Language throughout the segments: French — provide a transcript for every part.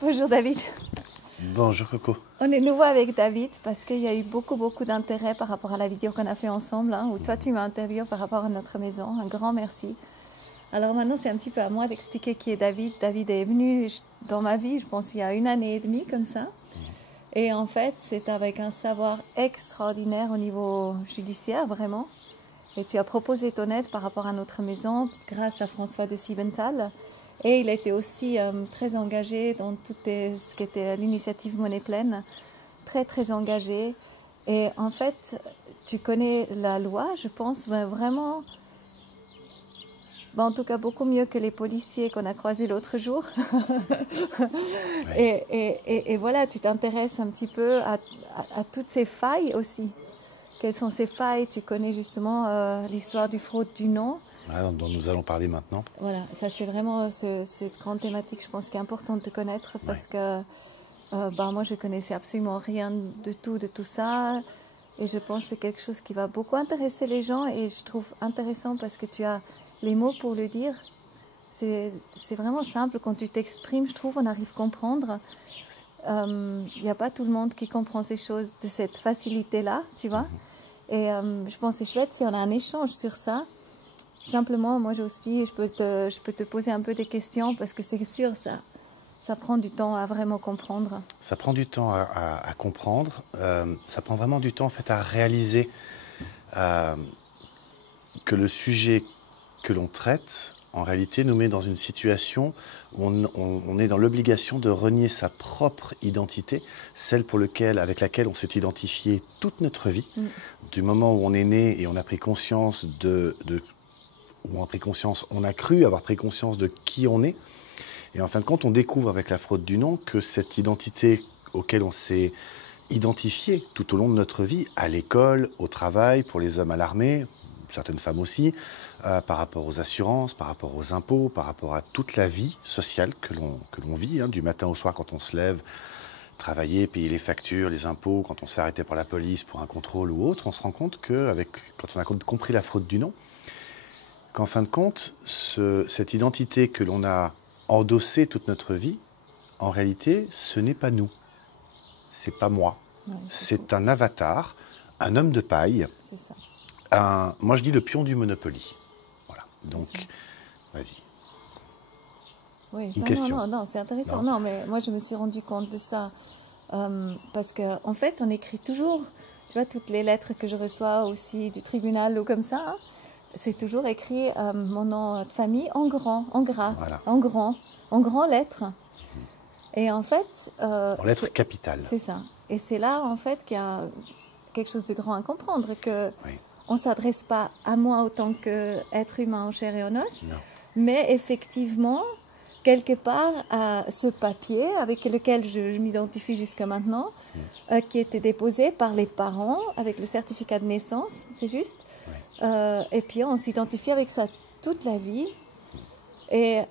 Bonjour David. Bonjour Coco. On est nouveau avec David parce qu'il y a eu beaucoup d'intérêt par rapport à la vidéo qu'on a fait ensemble, hein, où toi tu m'as interviewé par rapport à notre maison. Un grand merci. Alors maintenant c'est un petit peu à moi d'expliquer qui est David. David est venu dans ma vie, je pense il y a 1 année et demie comme ça. Et en fait c'est avec un savoir extraordinaire au niveau judiciaire vraiment. Et tu as proposé ton aide par rapport à notre maison grâce à François de Siebenthal. Et il a été aussi très engagé dans tout ce qui était l'initiative Monnaie Pleine, très engagé. Et en fait, tu connais la loi, je pense, mais vraiment, en tout cas beaucoup mieux que les policiers qu'on a croisés l'autre jour. Ouais. Et voilà, tu t'intéresses un petit peu à toutes ces failles aussi. Quelles sont ces failles? Tu connais justement l'histoire du fraude du nom. Dont nous allons parler maintenant. Voilà, ça c'est vraiment cette grande thématique, je pense, qui est importante de connaître parce que moi je connaissais absolument rien de tout ça et je pense que c'est quelque chose qui va beaucoup intéresser les gens et je trouve intéressant parce que tu as les mots pour le dire. C'est vraiment simple quand tu t'exprimes, je trouve, on arrive à comprendre. Il n'y a pas tout le monde qui comprend ces choses de cette facilité-là, tu vois. Et je pense que c'est chouette si on a un échange sur ça. Simplement, moi, Josephi, je peux te poser un peu des questions parce que c'est sûr, ça prend du temps à vraiment comprendre. Ça prend du temps à comprendre. Ça prend vraiment du temps, en fait, à réaliser que le sujet que l'on traite, en réalité, nous met dans une situation où on est dans l'obligation de renier sa propre identité, celle avec laquelle on s'est identifié toute notre vie, du moment où on est né et on a pris conscience on a cru avoir pris conscience de qui on est. Et en fin de compte, on découvre avec la fraude du nom que cette identité auquel on s'est identifié tout au long de notre vie, à l'école, au travail, pour les hommes à l'armée, certaines femmes aussi, par rapport aux assurances, par rapport aux impôts, par rapport à toute la vie sociale que l'on vit, hein, du matin au soir quand on se lève, travailler, payer les factures, les impôts, quand on se fait arrêter par la police pour un contrôle ou autre, on se rend compte que, quand on a compris la fraude du nom, qu'en fin de compte, cette identité que l'on a endossée toute notre vie, en réalité, ce n'est pas nous. C'est pas moi. Ouais, c'est un avatar, un homme de paille. C'est ça. Moi, je dis le pion du Monopoly. Voilà. Donc, vas-y. Oui, Une question. non, c'est intéressant. Non, mais moi, je me suis rendu compte de ça parce qu'en fait, on écrit toujours, tu vois, toutes les lettres que je reçois aussi du tribunal ou comme ça, hein, c'est toujours écrit mon nom de famille en grand, en gras, Voilà. en grand lettres. Et en fait... en lettres capitales. C'est ça. Et c'est là, en fait, qu'il y a quelque chose de grand à comprendre, que on ne s'adresse pas à moi autant qu'être humain en chair et en os, mais effectivement, quelque part, à ce papier avec lequel je m'identifie jusqu'à maintenant, qui était déposé par les parents avec le certificat de naissance, c'est juste. Et puis on s'identifie avec ça toute la vie. Et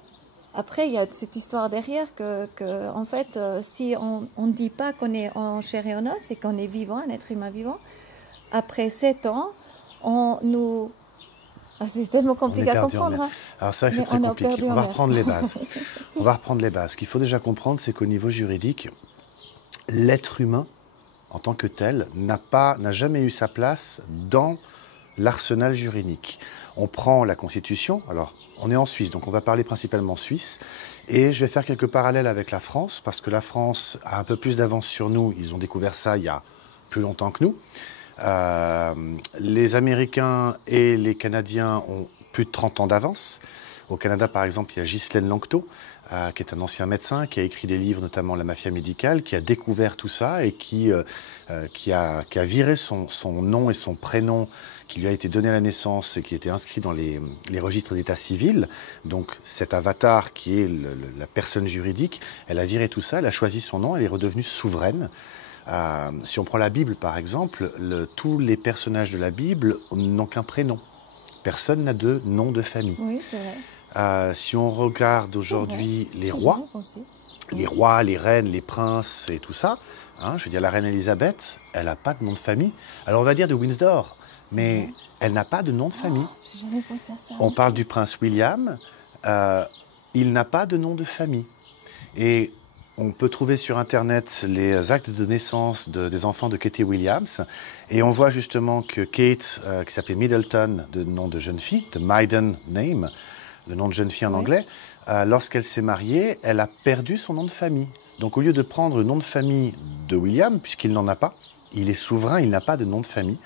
après, il y a cette histoire derrière que en fait, si on ne dit pas qu'on est en chair et en os et qu'on est vivant, un être humain vivant, après 7 ans, c'est tellement compliqué à comprendre. Hein. Alors c'est vrai que c'est très compliqué. On va reprendre les bases. On va reprendre les bases. Ce qu'il faut déjà comprendre, c'est qu'au niveau juridique, l'être humain, en tant que tel, n'a jamais eu sa place dans l'arsenal juridique. On prend la Constitution, alors on est en Suisse, donc on va parler principalement suisse, et je vais faire quelques parallèles avec la France, parce que la France a un peu plus d'avance sur nous, ils ont découvert ça il y a plus longtemps que nous. Les Américains et les Canadiens ont plus de 30 ans d'avance. Au Canada, par exemple, il y a Ghislaine Lanctot, qui est un ancien médecin, qui a écrit des livres, notamment La mafia médicale, qui a découvert tout ça et qui a viré son nom et son prénom qui lui a été donné à la naissance et qui était inscrit dans les registres d'état civil. Donc cet avatar qui est la personne juridique, elle a viré tout ça, elle a choisi son nom, elle est redevenue souveraine. Si on prend la Bible, par exemple, tous les personnages de la Bible n'ont qu'un prénom. Personne n'a de nom de famille. Oui, c'est vrai. Si on regarde aujourd'hui les rois, les reines, les princes et tout ça, hein, je veux dire, la reine Elisabeth, elle n'a pas de nom de famille. Alors on va dire de Windsor, mais elle n'a pas de nom de famille. J'ai jamais pensé à ça. On parle du prince William, il n'a pas de nom de famille. Et on peut trouver sur Internet les actes de naissance des enfants de Katie Williams. Et on voit justement que Kate, qui s'appelait Middleton, de nom de jeune fille, de maiden name, le nom de jeune fille en anglais, lorsqu'elle s'est mariée, elle a perdu son nom de famille. Donc au lieu de prendre le nom de famille de William, puisqu'il n'en a pas, il est souverain, il n'a pas de nom de famille,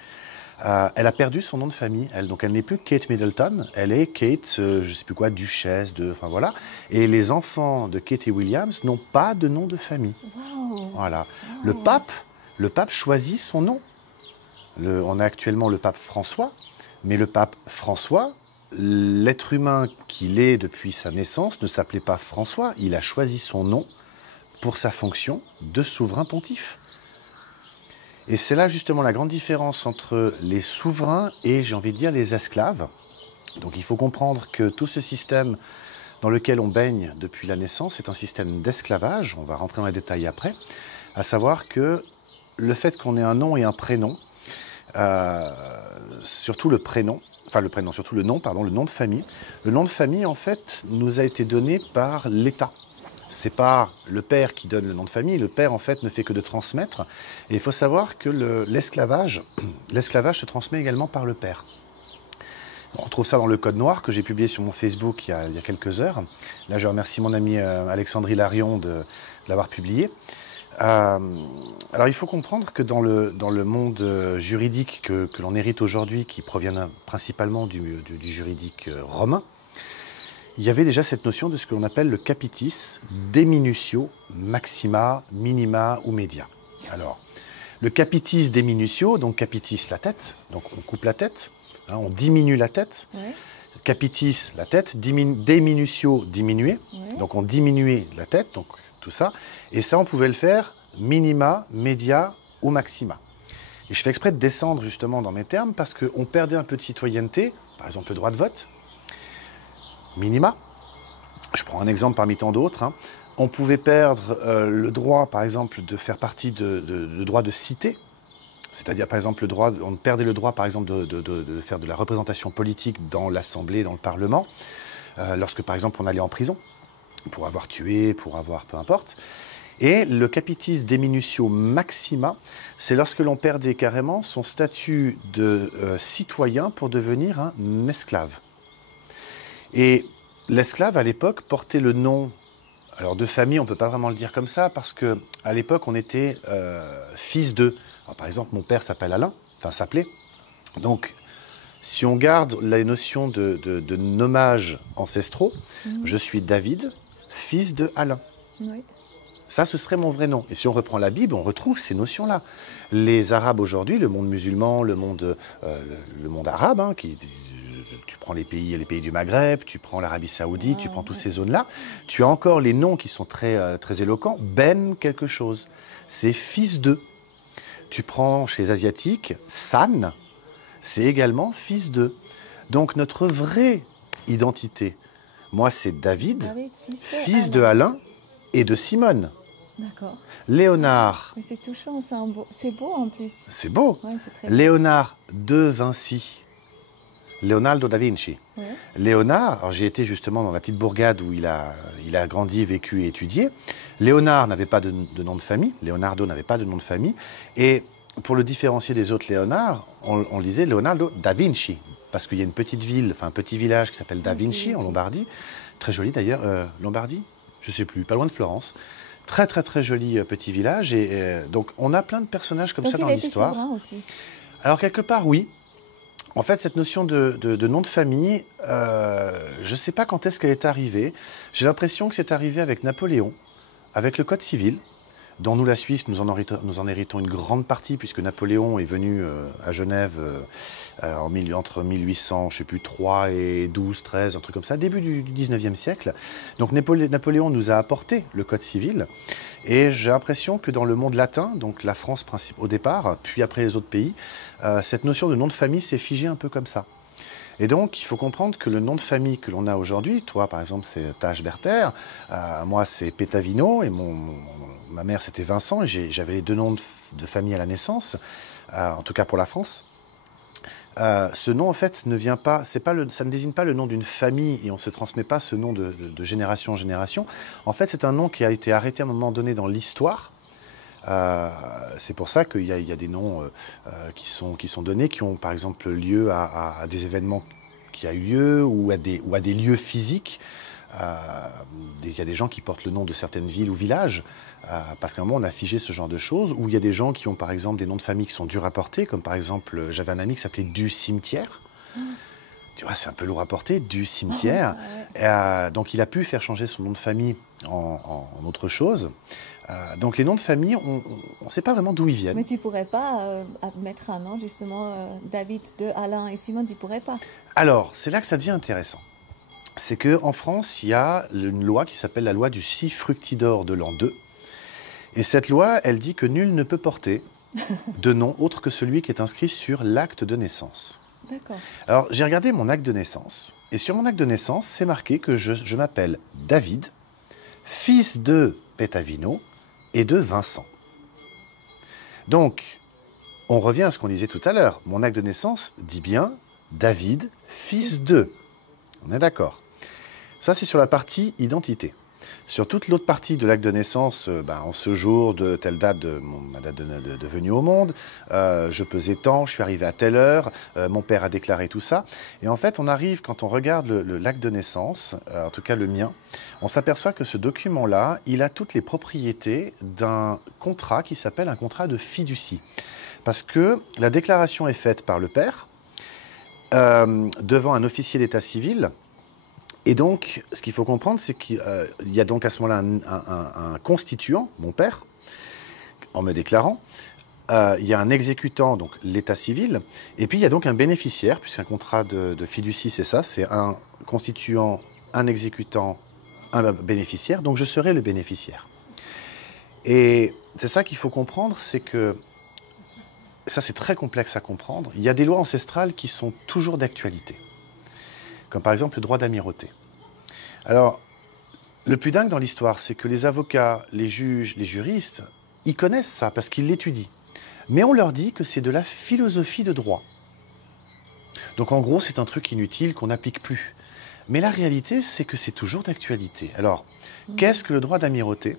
elle a perdu son nom de famille. Donc elle n'est plus Kate Middleton, elle est Kate, je ne sais plus quoi, duchesse, enfin voilà. Et les enfants de Kate et Williams n'ont pas de nom de famille. Wow. Voilà. Wow. Le pape choisit son nom. On a actuellement le pape François, mais le pape François, l'être humain qu'il est depuis sa naissance, ne s'appelait pas François, il a choisi son nom pour sa fonction de souverain pontife. Et c'est là justement la grande différence entre les souverains et, j'ai envie de dire, les esclaves. Donc il faut comprendre que tout ce système dans lequel on baigne depuis la naissance est un système d'esclavage, on va rentrer dans les détails après, à savoir que le fait qu'on ait un nom et un prénom, surtout le nom de famille. Le nom de famille, en fait, nous a été donné par l'État. C'est pas le père qui donne le nom de famille, le père en fait ne fait que de transmettre. Et il faut savoir que l'esclavage se transmet également par le père. On retrouve ça dans le Code Noir que j'ai publié sur mon Facebook il y a quelques heures. Là, je remercie mon ami Alexandre Hilarion de l'avoir publié. Alors il faut comprendre que dans le monde juridique que l'on hérite aujourd'hui, qui provient principalement du juridique romain, il y avait déjà cette notion de ce que l'on appelle le capitis deminutio maxima minima ou media. Alors, le capitis deminutio, donc capitis la tête, donc on coupe la tête, hein, on diminue la tête. Ouais. Capitis la tête, deminutio diminuer, ouais. Donc on diminuait la tête, donc tout ça. Et ça, on pouvait le faire minima, media ou maxima. Et je fais exprès de descendre justement dans mes termes parce qu'on perdait un peu de citoyenneté, par exemple le droit de vote. Minima, je prends un exemple parmi tant d'autres, hein. On pouvait perdre le droit, par exemple, de faire partie de droit de cité, c'est-à-dire, par exemple, on perdait le droit, par exemple, de faire de la représentation politique dans l'Assemblée, dans le Parlement, lorsque, par exemple, on allait en prison, pour avoir tué, pour avoir peu importe. Et le capitis deminutio maxima, c'est lorsque l'on perdait carrément son statut de citoyen pour devenir un esclave. Et l'esclave, à l'époque, portait le nom, alors de famille, on ne peut pas vraiment le dire comme ça, parce qu'à l'époque, on était fils de... Alors, par exemple, mon père s'appelle Alain, enfin s'appelait. Donc, si on garde la notion de nommage ancestraux, je suis David, fils de Alain. Oui. Ça, ce serait mon vrai nom. Et si on reprend la Bible, on retrouve ces notions-là. Les Arabes aujourd'hui, le monde musulman, le monde arabe, hein, tu prends les pays du Maghreb, tu prends l'Arabie Saoudite, tu prends toutes ces zones-là, tu as encore les noms qui sont très, très éloquents. Ben quelque chose, c'est fils de. Tu prends chez les Asiatiques, San, c'est également fils de. Donc notre vraie identité, moi c'est David, fils de Alain et de Simone. D'accord. Léonard. Mais c'est touchant, c'est beau en plus. C'est beau. Ouais, c'est très Léonard de Vinci. Leonardo da Vinci. Ouais. Léonard, alors j'ai été justement dans la petite bourgade où il a grandi, vécu et étudié. Léonard n'avait pas de nom de famille. Leonardo n'avait pas de nom de famille. Et pour le différencier des autres Léonard, on disait Leonardo da Vinci. Parce qu'il y a une petite ville, enfin un petit village qui s'appelle Da Vinci en Lombardie. Très joli d'ailleurs. Lombardie ? Je ne sais plus, pas loin de Florence. Très, très, très joli petit village. Et donc, on a plein de personnages comme ça dans l'histoire. Donc, il était souverain aussi. Alors, quelque part, oui. En fait, cette notion de nom de famille, je ne sais pas quand est-ce qu'elle est arrivée. J'ai l'impression que c'est arrivé avec Napoléon, avec le Code civil, dont nous, la Suisse, nous en héritons une grande partie, puisque Napoléon est venu à Genève entre 1800, je ne sais plus, 3 et 12, 13, un truc comme ça, début du 19e siècle. Donc Napoléon nous a apporté le Code civil, et j'ai l'impression que dans le monde latin, donc la France au départ, puis après les autres pays, cette notion de nom de famille s'est figée un peu comme ça. Et donc, il faut comprendre que le nom de famille que l'on a aujourd'hui, toi par exemple c'est Tachberter, moi c'est Pétavino, et ma mère c'était Vincent, et j'avais les deux noms de famille à la naissance, en tout cas pour la France. Ce nom, en fait, ne vient pas, ça ne désigne pas le nom d'une famille et on ne se transmet pas ce nom de génération en génération. En fait, c'est un nom qui a été arrêté à un moment donné dans l'histoire. C'est pour ça qu'il y a des noms qui sont donnés, qui ont par exemple lieu à des événements qui a eu lieu ou à des lieux physiques. Il y a des gens qui portent le nom de certaines villes ou villages, parce qu'à un moment on a figé ce genre de choses, ou il y a des gens qui ont par exemple des noms de famille qui sont durs à porter, comme par exemple j'avais un ami qui s'appelait Du Cimetière. Tu vois, c'est un peu lourd à porter, Du Cimetière. Donc il a pu faire changer son nom de famille en autre chose. Donc les noms de famille, on ne sait pas vraiment d'où ils viennent. Mais tu ne pourrais pas mettre un nom, justement, David, de Alain et Simone, tu ne pourrais pas. Alors, c'est là que ça devient intéressant. C'est qu'en France, il y a une loi qui s'appelle la loi du 6 fructidor de l'an 2. Et cette loi, elle dit que nul ne peut porter de nom autre que celui qui est inscrit sur l'acte de naissance. D'accord. Alors, j'ai regardé mon acte de naissance. Et sur mon acte de naissance, c'est marqué que je m'appelle David, fils de Pétavino et de Vincent. Donc, on revient à ce qu'on disait tout à l'heure. Mon acte de naissance dit bien David, fils de. On est d'accord. Ça, c'est sur la partie identité. Sur toute l'autre partie de l'acte de naissance, en ce jour de telle date de ma date de venue au monde, je pesais tant, je suis arrivé à telle heure, mon père a déclaré tout ça. Et en fait, on arrive, quand on regarde l'acte de naissance, en tout cas le mien, on s'aperçoit que ce document-là, il a toutes les propriétés d'un contrat qui s'appelle un contrat de fiducie. Parce que la déclaration est faite par le père devant un officier d'état civil. Et donc, ce qu'il faut comprendre, c'est qu'il y a donc à ce moment-là un constituant, mon père, en me déclarant. Il y a un exécutant, donc l'état civil. Et puis, il y a donc un bénéficiaire, puisqu'un contrat de fiducie, c'est ça, c'est un constituant, un exécutant, un bénéficiaire. Donc, je serai le bénéficiaire. Et c'est ça qu'il faut comprendre, c'est que ça, c'est très complexe à comprendre. Il y a des lois ancestrales qui sont toujours d'actualité, comme par exemple le droit d'amirauté. Alors, le plus dingue dans l'histoire, c'est que les avocats, les juges, les juristes, ils connaissent ça parce qu'ils l'étudient. Mais on leur dit que c'est de la philosophie de droit. Donc en gros, c'est un truc inutile qu'on n'applique plus. Mais la réalité, c'est que c'est toujours d'actualité. Alors, qu'est-ce que le droit d'amirauté ?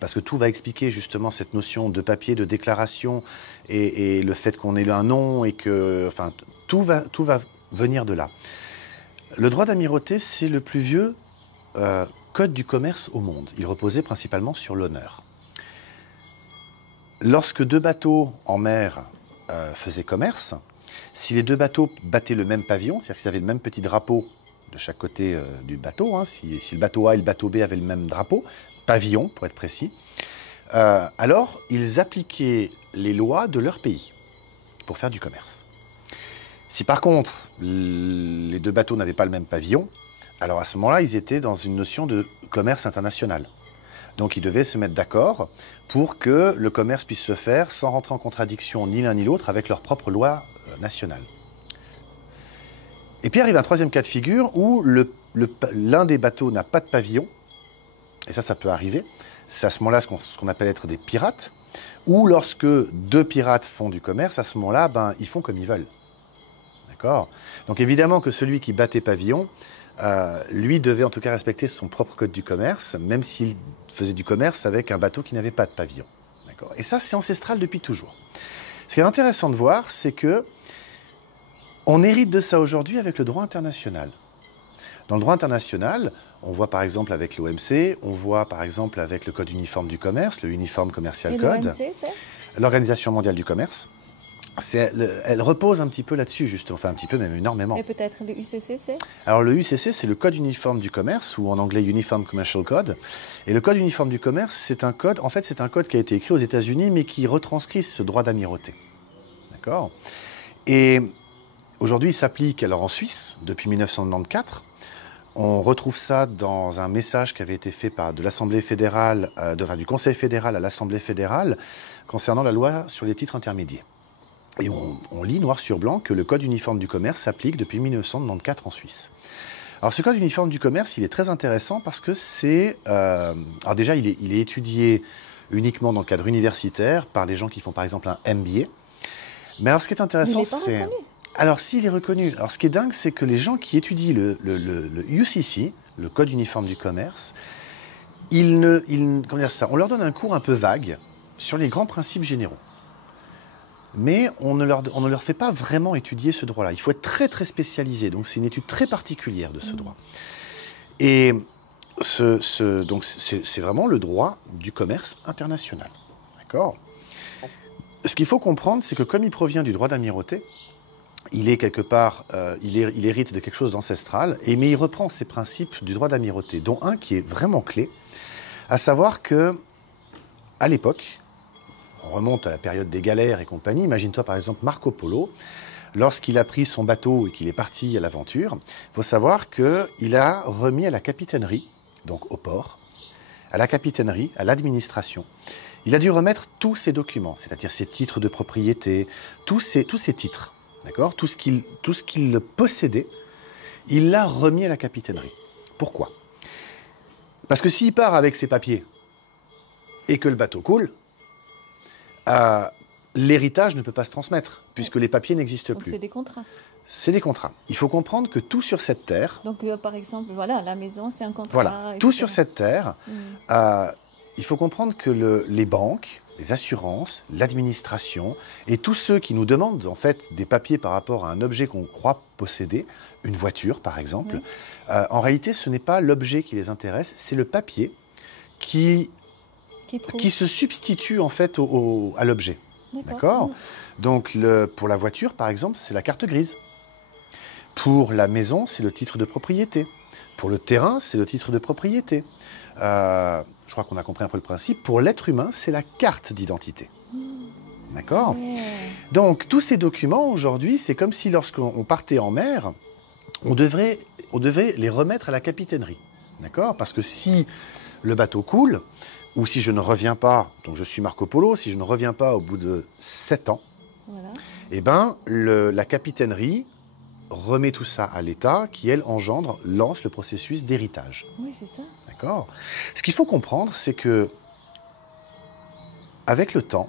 Parce que tout va expliquer justement cette notion de papier, de déclaration, et le fait qu'on ait un nom, et que, enfin, tout va venir de là. Le droit d'amirauté, c'est le plus vieux code du commerce au monde. Il reposait principalement sur l'honneur. Lorsque deux bateaux en mer faisaient commerce, si les deux bateaux battaient le même pavillon, c'est-à-dire qu'ils avaient le même petit drapeau de chaque côté du bateau, hein, si le bateau A et le bateau B avaient le même drapeau, pavillon pour être précis, alors ils appliquaient les lois de leur pays pour faire du commerce. Si par contre, les deux bateaux n'avaient pas le même pavillon, alors à ce moment-là, ils étaient dans une notion de commerce international. Donc ils devaient se mettre d'accord pour que le commerce puisse se faire sans rentrer en contradiction ni l'un ni l'autre avec leur propre loi nationale. Et puis arrive un troisième cas de figure où l'un des bateaux n'a pas de pavillon, et ça peut arriver. C'est à ce moment-là ce qu'on appelle être des pirates, ou lorsque deux pirates font du commerce, à ce moment-là, ils font comme ils veulent. Donc évidemment que celui qui battait pavillon, lui devait en tout cas respecter son propre code du commerce, même s'il faisait du commerce avec un bateau qui n'avait pas de pavillon. Et ça, c'est ancestral depuis toujours. Ce qui est intéressant de voir, c'est que on hérite de ça aujourd'hui avec le droit international. Dans le droit international, on voit par exemple avec l'OMC, on voit par exemple avec le Code uniforme du commerce, le Uniform Commercial Code, l'OMC, c'est l'Organisation mondiale du commerce. Elle repose un petit peu là-dessus, justement, enfin un petit peu, même énormément. Et peut-être le UCC, c'est Alors le UCC, c'est le Code uniforme du commerce, ou en anglais Uniform Commercial Code. Et le Code uniforme du commerce, c'est un code, en fait, c'est un code qui a été écrit aux États-Unis, mais qui retranscrit ce droit d'amirauté. D'accord ? Et aujourd'hui, il s'applique alors en Suisse depuis 1994. On retrouve ça dans un message qui avait été fait de l'Assemblée fédérale, du Conseil fédéral à l'Assemblée fédérale, concernant la loi sur les titres intermédiaires. Et on lit noir sur blanc que le Code uniforme du commerce s'applique depuis 1994 en Suisse. Alors ce Code uniforme du commerce, il est très intéressant parce que c'est... alors déjà, il est étudié uniquement dans le cadre universitaire par les gens qui font par exemple un MBA. Mais alors ce qui est intéressant, c'est... Alors, s'il est reconnu, alors ce qui est dingue, c'est que les gens qui étudient le UCC, le Code uniforme du commerce, comment dire ça, on leur donne un cours un peu vague sur les grands principes généraux. Mais on ne leur fait pas vraiment étudier ce droit-là. Il faut être très, très spécialisé. Donc, c'est une étude très particulière de ce droit. Et donc, c'est vraiment le droit du commerce international. D'accord ? Ce qu'il faut comprendre, c'est que comme il provient du droit d'amirauté, il est quelque part, il hérite de quelque chose d'ancestral, mais il reprend ces principes du droit d'amirauté, dont un qui est vraiment clé, à savoir que, à l'époque, on remonte à la période des galères et compagnie. Imagine-toi par exemple Marco Polo, lorsqu'il a pris son bateau et qu'il est parti à l'aventure, il faut savoir qu'il a remis à la capitainerie, donc au port, à la capitainerie, à l'administration, il a dû remettre tous ses documents, c'est-à-dire ses titres de propriété, tous ses titres, d'accord, tout ce qu'il possédait, il l'a remis à la capitainerie. Pourquoi ? Parce que s'il part avec ses papiers et que le bateau coule, l'héritage ne peut pas se transmettre, puisque les papiers n'existent plus. C'est des contrats. C'est des contrats. Il faut comprendre que tout sur cette terre... Donc, par exemple, voilà, la maison, c'est un contrat. Voilà, etc. tout sur cette terre, il faut comprendre que les banques, les assurances, l'administration, et tous ceux qui nous demandent en fait des papiers par rapport à un objet qu'on croit posséder, une voiture par exemple, en réalité, ce n'est pas l'objet qui les intéresse, c'est le papier qui se substitue en fait à l'objet. D'accord. Donc pour la voiture, par exemple, c'est la carte grise. Pour la maison, c'est le titre de propriété. Pour le terrain, c'est le titre de propriété. Je crois qu'on a compris un peu le principe. Pour l'être humain, c'est la carte d'identité. D'accord. Donc tous ces documents, aujourd'hui, c'est comme si lorsqu'on partait en mer, on devait les remettre à la capitainerie. D'accord. Parce que si le bateau coule, ou si je ne reviens pas, donc je suis Marco Polo, si je ne reviens pas au bout de 7 ans, eh ben, la capitainerie remet tout ça à l'État qui, elle, lance le processus d'héritage. Oui, c'est ça. D'accord. Ce qu'il faut comprendre, c'est que, avec le temps,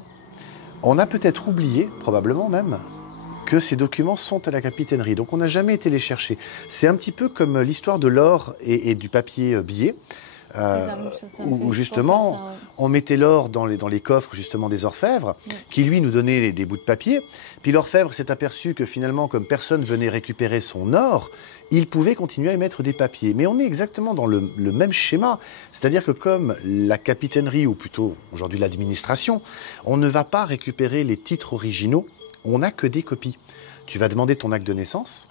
on a peut-être oublié, probablement même, que ces documents sont à la capitainerie. Donc on n'a jamais été les chercher. C'est un petit peu comme l'histoire de l'or et du papier billet. Où justement, on mettait l'or dans les coffres justement des orfèvres, qui lui nous donnaient des bouts de papier. Puis l'orfèvre s'est aperçu que finalement, comme personne venait récupérer son or, il pouvait continuer à émettre des papiers. Mais on est exactement dans le même schéma. C'est-à-dire que comme la capitainerie, ou plutôt aujourd'hui l'administration, on ne va pas récupérer les titres originaux, on n'a que des copies. Tu vas demander ton acte de naissance,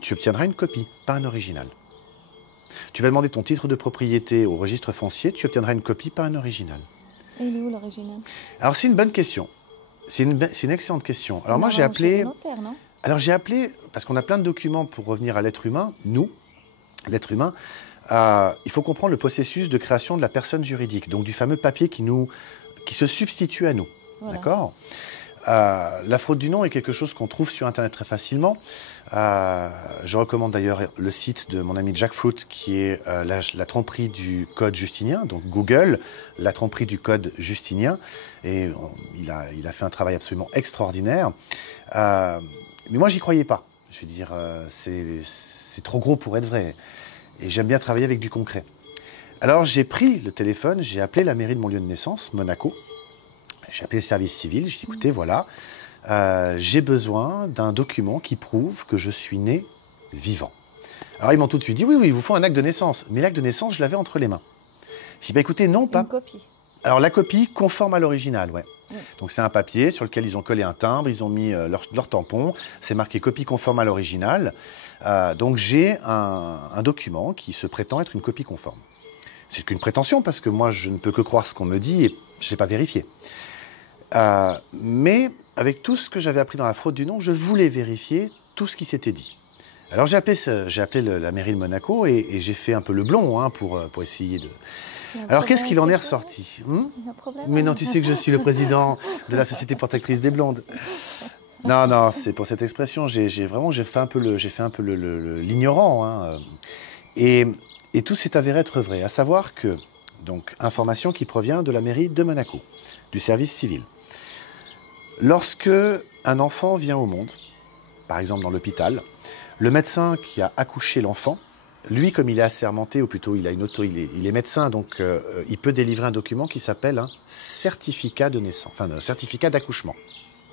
tu obtiendras une copie, pas un original. Tu vas demander ton titre de propriété au registre foncier, tu obtiendras une copie, pas un original. Et il est où l'original? Alors c'est une bonne question. C'est une excellente question. Alors moi j'ai appelé... Notaire, non? Alors j'ai appelé, parce qu'on a plein de documents pour revenir à l'être humain, nous, l'être humain, il faut comprendre le processus de création de la personne juridique, donc du fameux papier qui se substitue à nous. Voilà. D'accord. La fraude du nom est quelque chose qu'on trouve sur Internet très facilement. Je recommande d'ailleurs le site de mon ami Jack Fruit qui est la tromperie du code justinien, donc Google, la tromperie du code justinien. Et il a fait un travail absolument extraordinaire. Mais moi, j'y croyais pas. Je veux dire, c'est trop gros pour être vrai. Et j'aime bien travailler avec du concret. Alors j'ai pris le téléphone, j'ai appelé la mairie de mon lieu de naissance, Monaco. J'ai appelé le service civil, j'ai dit, écoutez, voilà, j'ai besoin d'un document qui prouve que je suis né vivant. Alors, ils m'ont tout de suite dit, oui, il vous faut un acte de naissance. Mais l'acte de naissance, je l'avais entre les mains. J'ai dit, bah, écoutez, non, pas... Une copie. Alors, la copie conforme à l'original, ouais. Donc, c'est un papier sur lequel ils ont collé un timbre, ils ont mis leur tampon, c'est marqué copie conforme à l'original. Donc, j'ai un document qui se prétend être une copie conforme. C'est qu'une prétention, parce que moi, je ne peux que croire ce qu'on me dit et je n'ai pas vérifié. Mais avec tout ce que j'avais appris dans la fraude du nom, je voulais vérifier tout ce qui s'était dit. Alors j'ai appelé la mairie de Monaco et j'ai fait un peu le blond pour essayer de... Alors qu'est-ce qu'il en est ressorti? Mais non, tu sais que je suis le président de la Société protectrice des blondes. Non, c'est pour cette expression, j'ai fait un peu l'ignorant. Et tout s'est avéré être vrai, à savoir que, donc, information qui provient de la mairie de Monaco, du service civil. Lorsque un enfant vient au monde, par exemple dans l'hôpital, le médecin qui a accouché l'enfant, lui, comme il est assermenté, ou plutôt il est médecin, donc il peut délivrer un document qui s'appelle un certificat de naissance, enfin un certificat d'accouchement.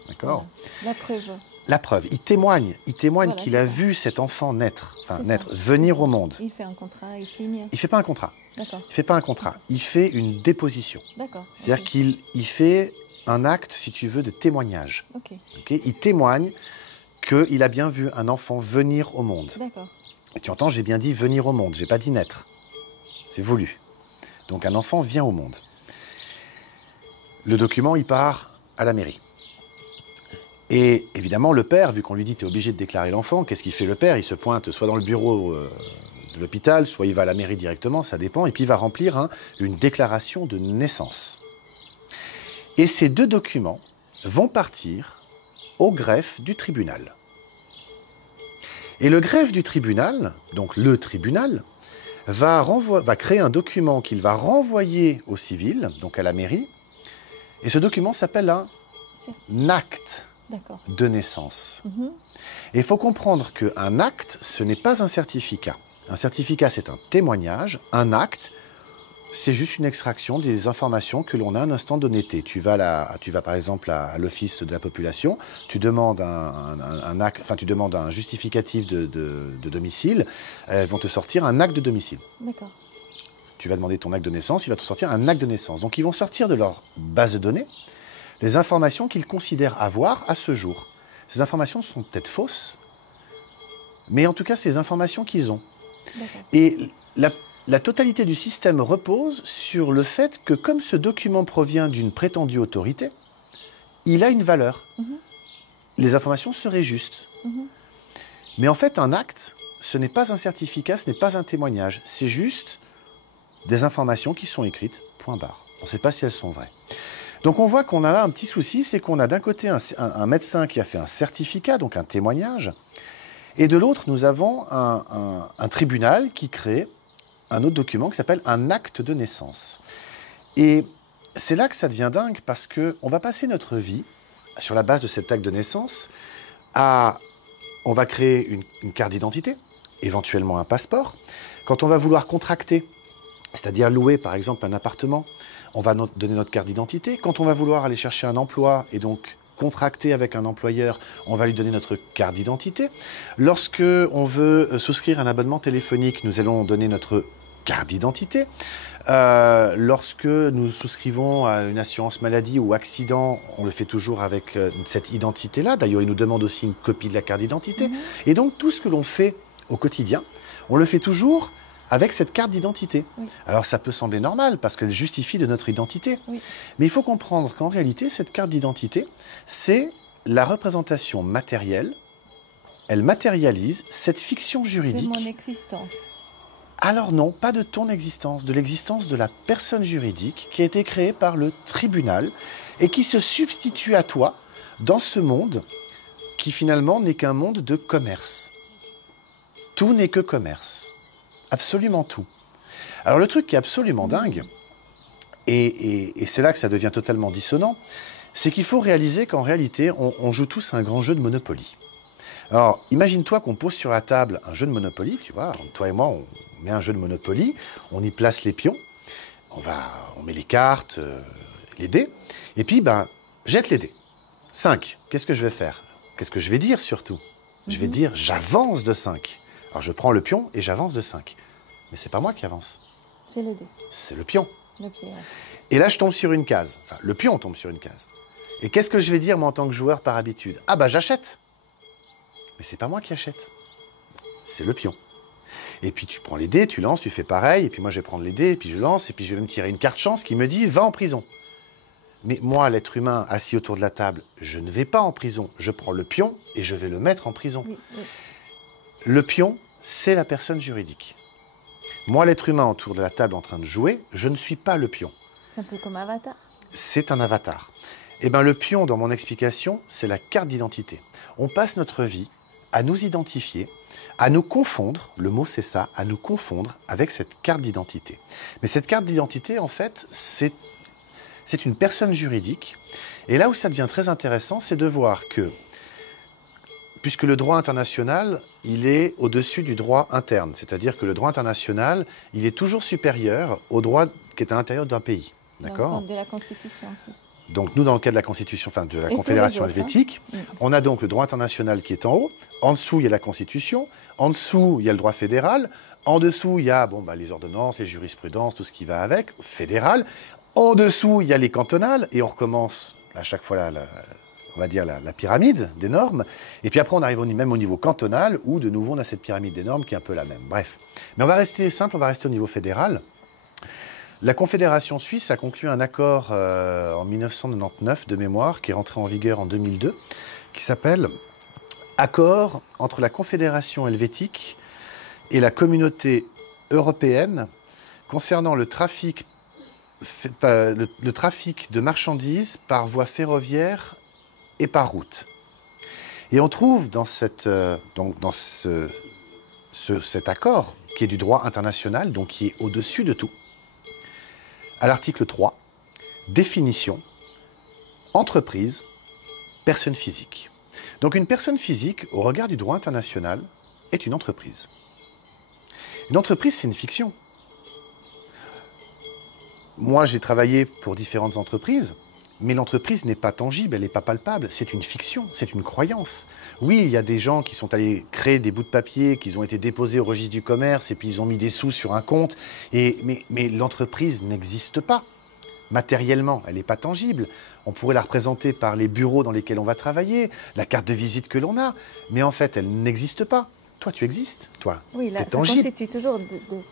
D'accord ? La preuve. La preuve, il témoigne Voilà, qu'il c'est a ça. vu cet enfant naître, C'est ça. venir au monde. Il fait un contrat, il signe. Il ne fait pas un contrat. D'accord. Il fait pas un contrat. Il fait une déposition. D'accord. C'est-à-dire Ok. qu'il fait un acte, si tu veux, de témoignage. Ok. Ok, il témoigne qu'il a bien vu un enfant venir au monde. D'accord. Et tu entends, j'ai bien dit venir au monde, j'ai pas dit naître. C'est voulu. Donc un enfant vient au monde. Le document, il part à la mairie. Et évidemment, le père, vu qu'on lui dit tu es obligé de déclarer l'enfant, qu'est-ce qu'il fait le père? Il se pointe soit dans le bureau de l'hôpital, soit il va à la mairie directement, ça dépend, et puis il va remplir une déclaration de naissance. Et ces deux documents vont partir au greffe du tribunal. Et le greffe du tribunal, donc le tribunal, va créer un document qu'il va renvoyer au civil, donc à la mairie, et ce document s'appelle un acte de naissance. Et il faut comprendre qu'un acte, ce n'est pas un certificat. Un certificat, c'est un témoignage. Un acte, c'est juste une extraction des informations que l'on a à un instant donné. Tu vas par exemple à l'office de la population, tu demandes tu demandes un justificatif de domicile, ils vont te sortir un acte de domicile. D'accord. Tu vas demander ton acte de naissance, il va te sortir un acte de naissance. Donc ils vont sortir de leur base de données les informations qu'ils considèrent avoir à ce jour. Ces informations sont peut-être fausses, mais en tout cas, c'est les informations qu'ils ont. Et la totalité du système repose sur le fait que, comme ce document provient d'une prétendue autorité, il a une valeur. Les informations seraient justes. Mais en fait, un acte, ce n'est pas un certificat, ce n'est pas un témoignage. C'est juste des informations qui sont écrites, point barre. On ne sait pas si elles sont vraies. Donc on voit qu'on a là un petit souci, c'est qu'on a d'un côté un médecin qui a fait un certificat, donc un témoignage, et de l'autre, nous avons un tribunal qui crée un autre document qui s'appelle un acte de naissance. Et c'est là que ça devient dingue, parce qu'on va passer notre vie, sur la base de cet acte de naissance, on va créer une carte d'identité, éventuellement un passeport. Quand on va vouloir contracter, c'est-à-dire louer par exemple un appartement, on va donner notre carte d'identité. Quand on va vouloir aller chercher un emploi et donc contracter avec un employeur, on va lui donner notre carte d'identité. Lorsque on veut souscrire un abonnement téléphonique, nous allons donner notre carte d'identité. Lorsque nous souscrivons à une assurance maladie ou accident, on le fait toujours avec cette identité-là. D'ailleurs, il nous demande aussi une copie de la carte d'identité. Et donc, tout ce que l'on fait au quotidien, on le fait toujours avec cette carte d'identité. Alors ça peut sembler normal parce qu'elle justifie de notre identité. Mais il faut comprendre qu'en réalité, cette carte d'identité, c'est la représentation matérielle. Elle matérialise cette fiction juridique. De mon existence. Alors non, pas de ton existence, de l'existence de la personne juridique qui a été créée par le tribunal et qui se substitue à toi dans ce monde qui finalement n'est qu'un monde de commerce. Tout n'est que commerce. Absolument tout. Alors le truc qui est absolument dingue, et c'est là que ça devient totalement dissonant, c'est qu'il faut réaliser qu'en réalité, on joue tous un grand jeu de Monopoly. Alors, imagine-toi qu'on pose sur la table un jeu de Monopoly, tu vois, toi et moi, on met un jeu de Monopoly, on y place les pions, on met les cartes, les dés, et puis, jette les dés. 5, qu'est-ce que je vais faire? Qu'est-ce que je vais dire surtout? Je vais dire, j'avance de 5. Alors je prends le pion et j'avance de 5. Mais c'est pas moi qui avance. C'est les dés. C'est le pion. Le pied, ouais. Et là, je tombe sur une case. Enfin, le pion tombe sur une case. Et qu'est-ce que je vais dire, moi, en tant que joueur, par habitude? Ah j'achète. Mais c'est pas moi qui achète. C'est le pion. Et puis tu prends les dés, tu lances, tu fais pareil. Et puis moi, je vais prendre les dés, et puis je lance, et puis je vais me tirer une carte chance qui me dit « va en prison ». Mais moi, l'être humain assis autour de la table, je ne vais pas en prison. Je prends le pion et je vais le mettre en prison. Le pion, c'est la personne juridique. Moi, l'être humain autour de la table en train de jouer, je ne suis pas le pion. C'est un peu comme Avatar. C'est un avatar. Eh bien, le pion, dans mon explication, c'est la carte d'identité. On passe notre vie à nous identifier, à nous confondre, le mot c'est ça, à nous confondre avec cette carte d'identité. Mais cette carte d'identité, en fait, c'est une personne juridique. Et là où ça devient très intéressant, c'est de voir que puisque le droit international, il est au-dessus du droit interne. C'est-à-dire que le droit international, il est toujours supérieur au droit qui est à l'intérieur d'un pays. D'accord ? De la Constitution suisse. Donc nous, dans le cas de la Constitution, enfin de la Et Confédération tous les autres, helvétique, hein. on a donc le droit international qui est en haut. En dessous, il y a la Constitution. En dessous, il y a le droit fédéral. En dessous, il y a les ordonnances, les jurisprudences, tout ce qui va avec, fédéral. En dessous, il y a les cantonales. Et on recommence à chaque fois on va dire la pyramide des normes. Et puis après, on arrive même au niveau cantonal, où de nouveau, on a cette pyramide des normes qui est un peu la même. Bref. Mais on va rester simple, on va rester au niveau fédéral. La Confédération suisse a conclu un accord en 1999 de mémoire, qui est rentré en vigueur en 2002, qui s'appelle « Accord entre la Confédération helvétique et la communauté européenne concernant le trafic de marchandises par voie ferroviaire et par route ». Et on trouve dans cet accord, qui est du droit international, donc qui est au-dessus de tout, à l'article 3, définition, entreprise, personne physique. Donc une personne physique, au regard du droit international, est une entreprise. Une entreprise, c'est une fiction. Moi, j'ai travaillé pour différentes entreprises, mais l'entreprise n'est pas tangible, elle n'est pas palpable, c'est une fiction, c'est une croyance. Oui, il y a des gens qui sont allés créer des bouts de papier, qui ont été déposés au registre du commerce, et puis ils ont mis des sous sur un compte, mais l'entreprise n'existe pas. Matériellement, elle n'est pas tangible. On pourrait la représenter par les bureaux dans lesquels on va travailler, la carte de visite que l'on a, mais en fait, elle n'existe pas. Toi, tu existes, toi. Oui, là, t'es tangible. Ça constitue toujours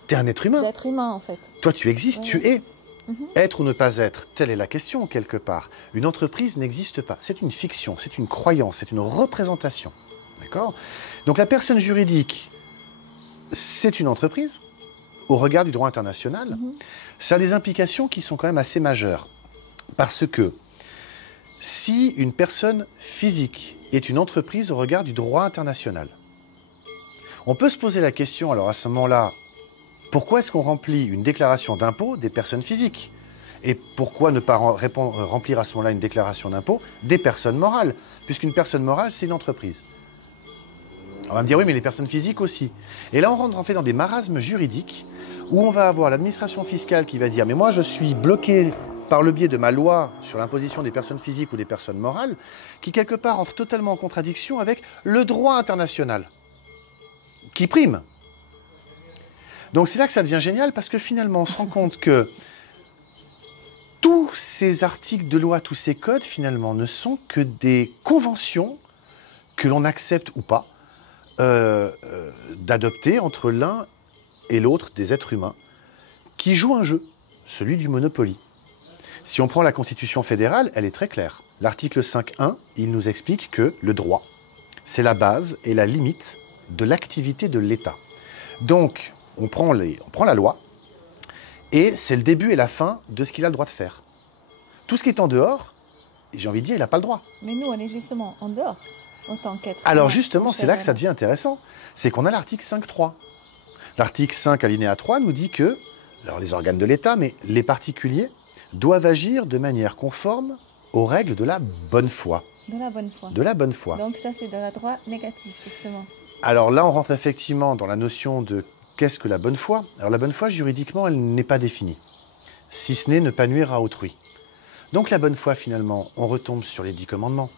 T'es un être humain. d'être humain, en fait. Toi, tu existes, Oui. tu es. Mhm. Être ou ne pas être, telle est la question, quelque part. Une entreprise n'existe pas. C'est une fiction, c'est une croyance, c'est une représentation. D'accord ? Donc la personne juridique, c'est une entreprise, au regard du droit international. Mhm. Ça a des implications qui sont quand même assez majeures. Parce que si une personne physique est une entreprise au regard du droit international, on peut se poser la question, alors à ce moment-là, pourquoi est-ce qu'on remplit une déclaration d'impôt des personnes physiques? Et pourquoi ne pas remplir à ce moment-là une déclaration d'impôt des personnes morales? Puisqu'une personne morale, c'est une entreprise. On va me dire, oui, mais les personnes physiques aussi. Et là, on rentre en fait dans des marasmes juridiques où on va avoir l'administration fiscale qui va dire, mais moi, je suis bloqué par le biais de ma loi sur l'imposition des personnes physiques ou des personnes morales, qui quelque part entre totalement en contradiction avec le droit international, qui prime. Donc c'est là que ça devient génial, parce que finalement, on se rend compte que tous ces articles de loi, tous ces codes, finalement, ne sont que des conventions que l'on accepte ou pas d'adopter entre l'un et l'autre des êtres humains qui jouent un jeu, celui du Monopoly. Si on prend la Constitution fédérale, elle est très claire. L'article 5.1, il nous explique que le droit, c'est la base et la limite de l'activité de l'État. Donc, on prend la loi, et c'est le début et la fin de ce qu'il a le droit de faire. Tout ce qui est en dehors, j'ai envie de dire, il n'a pas le droit. Mais nous, on est justement en dehors, en tant qu'être humain. Alors justement, c'est là que ça devient intéressant. C'est qu'on a l'article 5.3. L'article 5, alinéa 3, nous dit que, alors les organes de l'État, mais les particuliers, doivent agir de manière conforme aux règles de la bonne foi. De la bonne foi. De la bonne foi. Donc ça, c'est de la droit négatif, justement. Alors là, on rentre effectivement dans la notion de qu'est-ce que la bonne foi. Alors la bonne foi, juridiquement, elle n'est pas définie, si ce n'est ne pas nuire à autrui. Donc la bonne foi, finalement, on retombe sur les 10 commandements.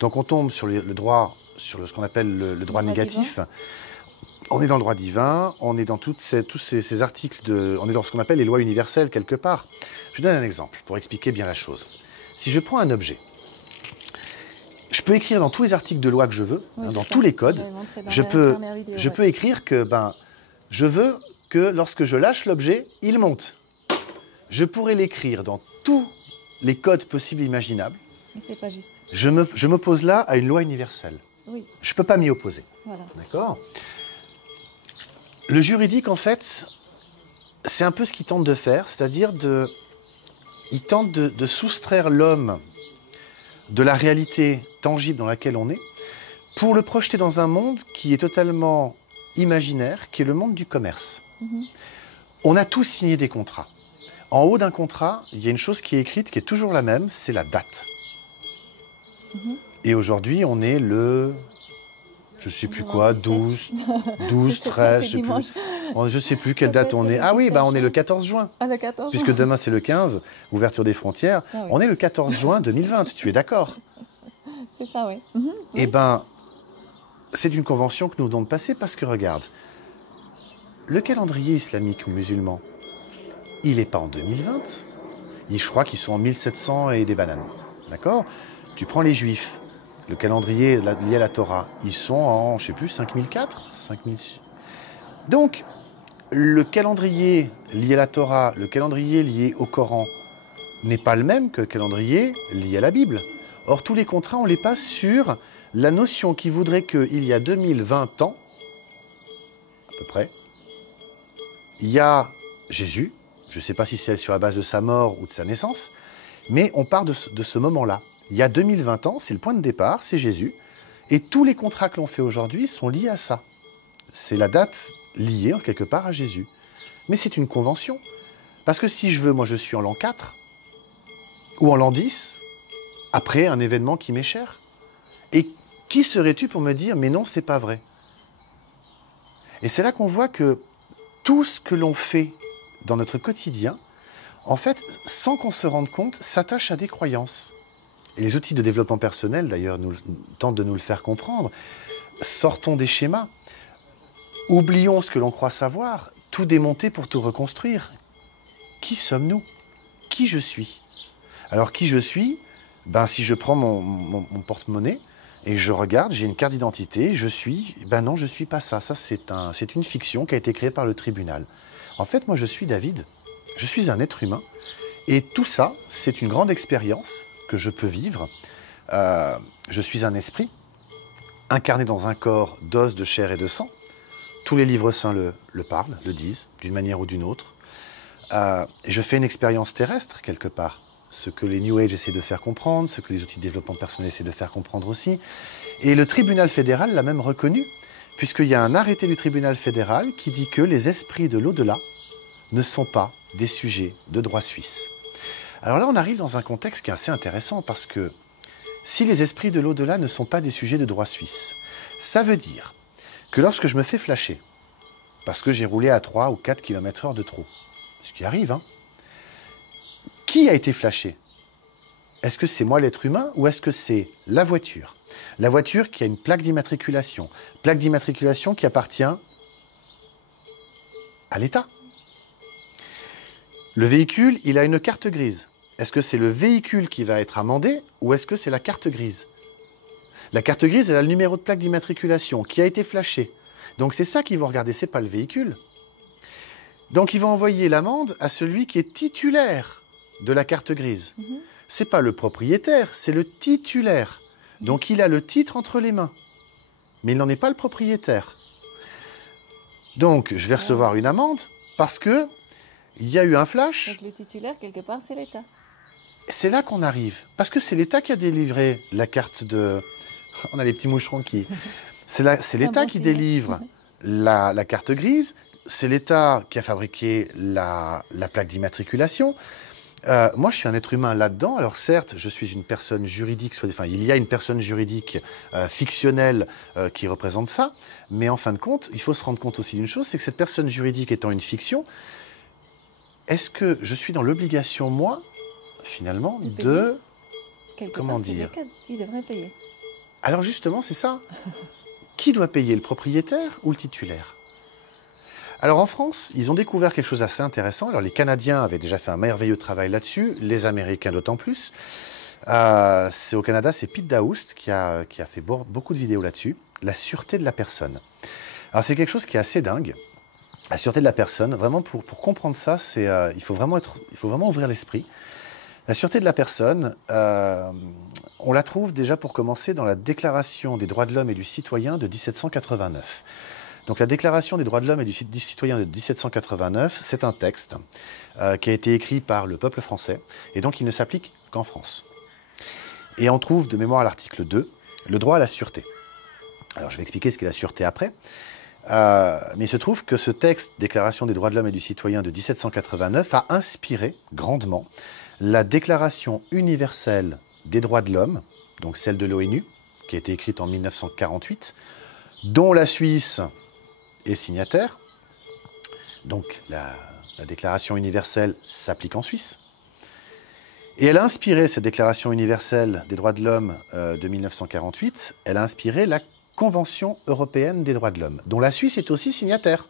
Donc on tombe sur le droit, sur ce qu'on appelle le droit négatif. Divin. On est dans le droit divin, on est dans tous ces articles, on est dans ce qu'on appelle les lois universelles, quelque part. Je donne un exemple pour expliquer bien la chose. Si je prends un objet, je peux écrire dans tous les articles de loi que je veux, oui, dans tous les codes, je peux écrire que je veux que lorsque je lâche l'objet, il monte. Je pourrais l'écrire dans tous les codes possibles et imaginables. Mais c'est pas juste. Je m'oppose là à une loi universelle. Oui. Je ne peux pas m'y opposer. Voilà. D'accord ? Le juridique, en fait, c'est un peu ce qu'il tente de faire, c'est-à-dire il tente de soustraire l'homme de la réalité tangible dans laquelle on est, pour le projeter dans un monde qui est totalement imaginaire, qui est le monde du commerce. Mm-hmm. On a tous signé des contrats. En haut d'un contrat, il y a une chose qui est écrite, qui est toujours la même, c'est la date. Mm-hmm. Et aujourd'hui, on est le... Je sais plus quoi, 12, 12, 13, je sais plus. Je sais plus quelle date on est. Ah oui, bah on est le 14 juin. Ah, le 14 Puisque demain c'est le 15, ouverture des frontières. Ah oui. On est le 14 juin 2020, tu es d'accord? C'est ça, oui. Eh ben, c'est une convention que nous venons de passer parce que regarde, le calendrier islamique ou musulman, il n'est pas en 2020. Je crois qu'ils sont en 1700 et des bananes. D'accord? Tu prends les juifs. Le calendrier lié à la Torah, ils sont en, je ne sais plus, 5004, 5006. Donc, le calendrier lié à la Torah, le calendrier lié au Coran, n'est pas le même que le calendrier lié à la Bible. Or, tous les contrats, on les passe sur la notion qui voudrait qu'il y a 2020 ans, à peu près, il y a Jésus, je ne sais pas si c'est sur la base de sa mort ou de sa naissance, mais on part de ce moment-là. Il y a 2020 ans, c'est le point de départ, c'est Jésus. Et tous les contrats que l'on fait aujourd'hui sont liés à ça. C'est la date liée, en quelque part, à Jésus. Mais c'est une convention. Parce que si je veux, moi je suis en l'an 4, ou en l'an 10, après un événement qui m'est cher. Et qui serais-tu pour me dire, mais non, c'est pas vrai? Et c'est là qu'on voit que tout ce que l'on fait dans notre quotidien, en fait, sans qu'on se rende compte, s'attache à des croyances. Et les outils de développement personnel, d'ailleurs, tentent de nous le faire comprendre. Sortons des schémas. Oublions ce que l'on croit savoir. Tout démonter pour tout reconstruire. Qui sommes-nous? Qui je suis? Alors, qui je suis? Ben, si je prends mon porte-monnaie et je regarde, j'ai une carte d'identité, je suis... Ben non, je ne suis pas ça. Ça, c'est une fiction qui a été créée par le tribunal. En fait, moi, je suis David. Je suis un être humain. Et tout ça, c'est une grande expérience que je peux vivre. Je suis un esprit, incarné dans un corps d'os, de chair et de sang. Tous les livres saints le parlent, le disent, d'une manière ou d'une autre. Et je fais une expérience terrestre, quelque part. Ce que les New Age essaient de faire comprendre, ce que les outils de développement personnel essaient de faire comprendre aussi. Et le tribunal fédéral l'a même reconnu, puisqu'il y a un arrêté du tribunal fédéral qui dit que les esprits de l'au-delà ne sont pas des sujets de droit suisse. Alors là, on arrive dans un contexte qui est assez intéressant parce que si les esprits de l'au-delà ne sont pas des sujets de droit suisse, ça veut dire que lorsque je me fais flasher, parce que j'ai roulé à 3 ou 4 km/h de trop, ce qui arrive, hein, qui a été flashé? Est-ce que c'est moi l'être humain ou est-ce que c'est la voiture? La voiture qui a une plaque d'immatriculation qui appartient à l'État. Le véhicule, il a une carte grise. Est-ce que c'est le véhicule qui va être amendé ou est-ce que c'est la carte grise? La carte grise, elle a le numéro de plaque d'immatriculation qui a été flashé. Donc c'est ça qu'ils vont regarder, c'est pas le véhicule. Donc ils vont envoyer l'amende à celui qui est titulaire de la carte grise. C'est pas le propriétaire, c'est le titulaire. Donc il a le titre entre les mains. Mais il n'en est pas le propriétaire. Donc je vais recevoir une amende parce que il y a eu un flash. Donc le titulaire, quelque part, c'est l'État. C'est là qu'on arrive. Parce que c'est l'État qui a délivré la carte de... On a les petits moucherons qui... C'est l'État qui délivre la carte grise. C'est l'État qui a fabriqué la plaque d'immatriculation. Moi, je suis un être humain là-dedans. Alors certes, je suis une personne juridique, enfin, il y a une personne juridique fictionnelle qui représente ça. Mais en fin de compte, il faut se rendre compte aussi d'une chose, c'est que cette personne juridique étant une fiction, est-ce que je suis dans l'obligation, moi, finalement, de... Comment dire? Qui devrait payer? Alors justement, c'est ça. Qui doit payer, le propriétaire ou le titulaire? Alors en France, ils ont découvert quelque chose d'assez intéressant. Alors les Canadiens avaient déjà fait un merveilleux travail là-dessus, les Américains d'autant plus. Au Canada, c'est Pete Daoust qui a fait beaucoup de vidéos là-dessus. La sûreté de la personne. Alors c'est quelque chose qui est assez dingue. La sûreté de la personne, vraiment pour comprendre ça, il faut vraiment ouvrir l'esprit. La sûreté de la personne, on la trouve déjà pour commencer dans la Déclaration des droits de l'homme et du citoyen de 1789. Donc la Déclaration des droits de l'homme et du citoyen de 1789, c'est un texte qui a été écrit par le peuple français et donc il ne s'applique qu'en France. Et on trouve de mémoire à l'article 2, le droit à la sûreté. Alors je vais expliquer ce qu'est la sûreté après. Mais il se trouve que ce texte, Déclaration des droits de l'homme et du citoyen de 1789, a inspiré grandement la Déclaration universelle des droits de l'homme, donc celle de l'ONU, qui a été écrite en 1948, dont la Suisse est signataire. Donc la Déclaration universelle s'applique en Suisse. Et elle a inspiré, cette Déclaration universelle des droits de l'homme de 1948, elle a inspiré la Convention européenne des droits de l'homme, dont la Suisse est aussi signataire.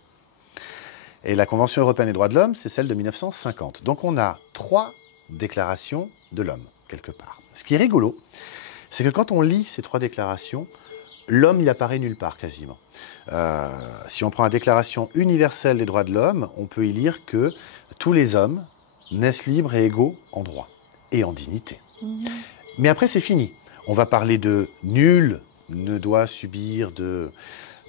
Et la Convention européenne des droits de l'homme, c'est celle de 1950. Donc on a 3 déclarations de l'homme, quelque part. Ce qui est rigolo, c'est que quand on lit ces 3 déclarations, l'homme, il apparaît nulle part, quasiment. Si on prend la Déclaration universelle des droits de l'homme, on peut y lire que tous les hommes naissent libres et égaux en droit et en dignité. Mais après, c'est fini. On va parler de nul ne doit subir, de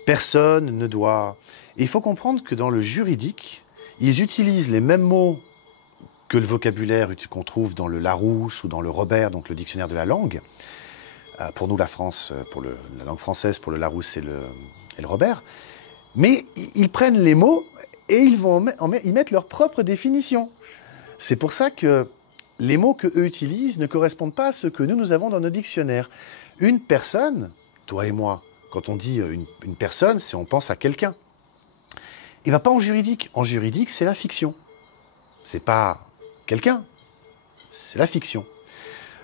personne ne doit... Et il faut comprendre que dans le juridique, ils utilisent les mêmes mots que le vocabulaire qu'on trouve dans le Larousse ou dans le Robert, donc le dictionnaire de la langue. Pour nous, la France, pour la langue française, pour le Larousse et le Robert. Mais ils prennent les mots et ils mettent leur propre définition. C'est pour ça que les mots qu'eux utilisent ne correspondent pas à ceux que nous avons dans nos dictionnaires. Une personne, toi et moi, quand on dit une personne, on pense à quelqu'un. Et bien pas en juridique. En juridique, c'est la fiction. C'est pas quelqu'un, c'est la fiction.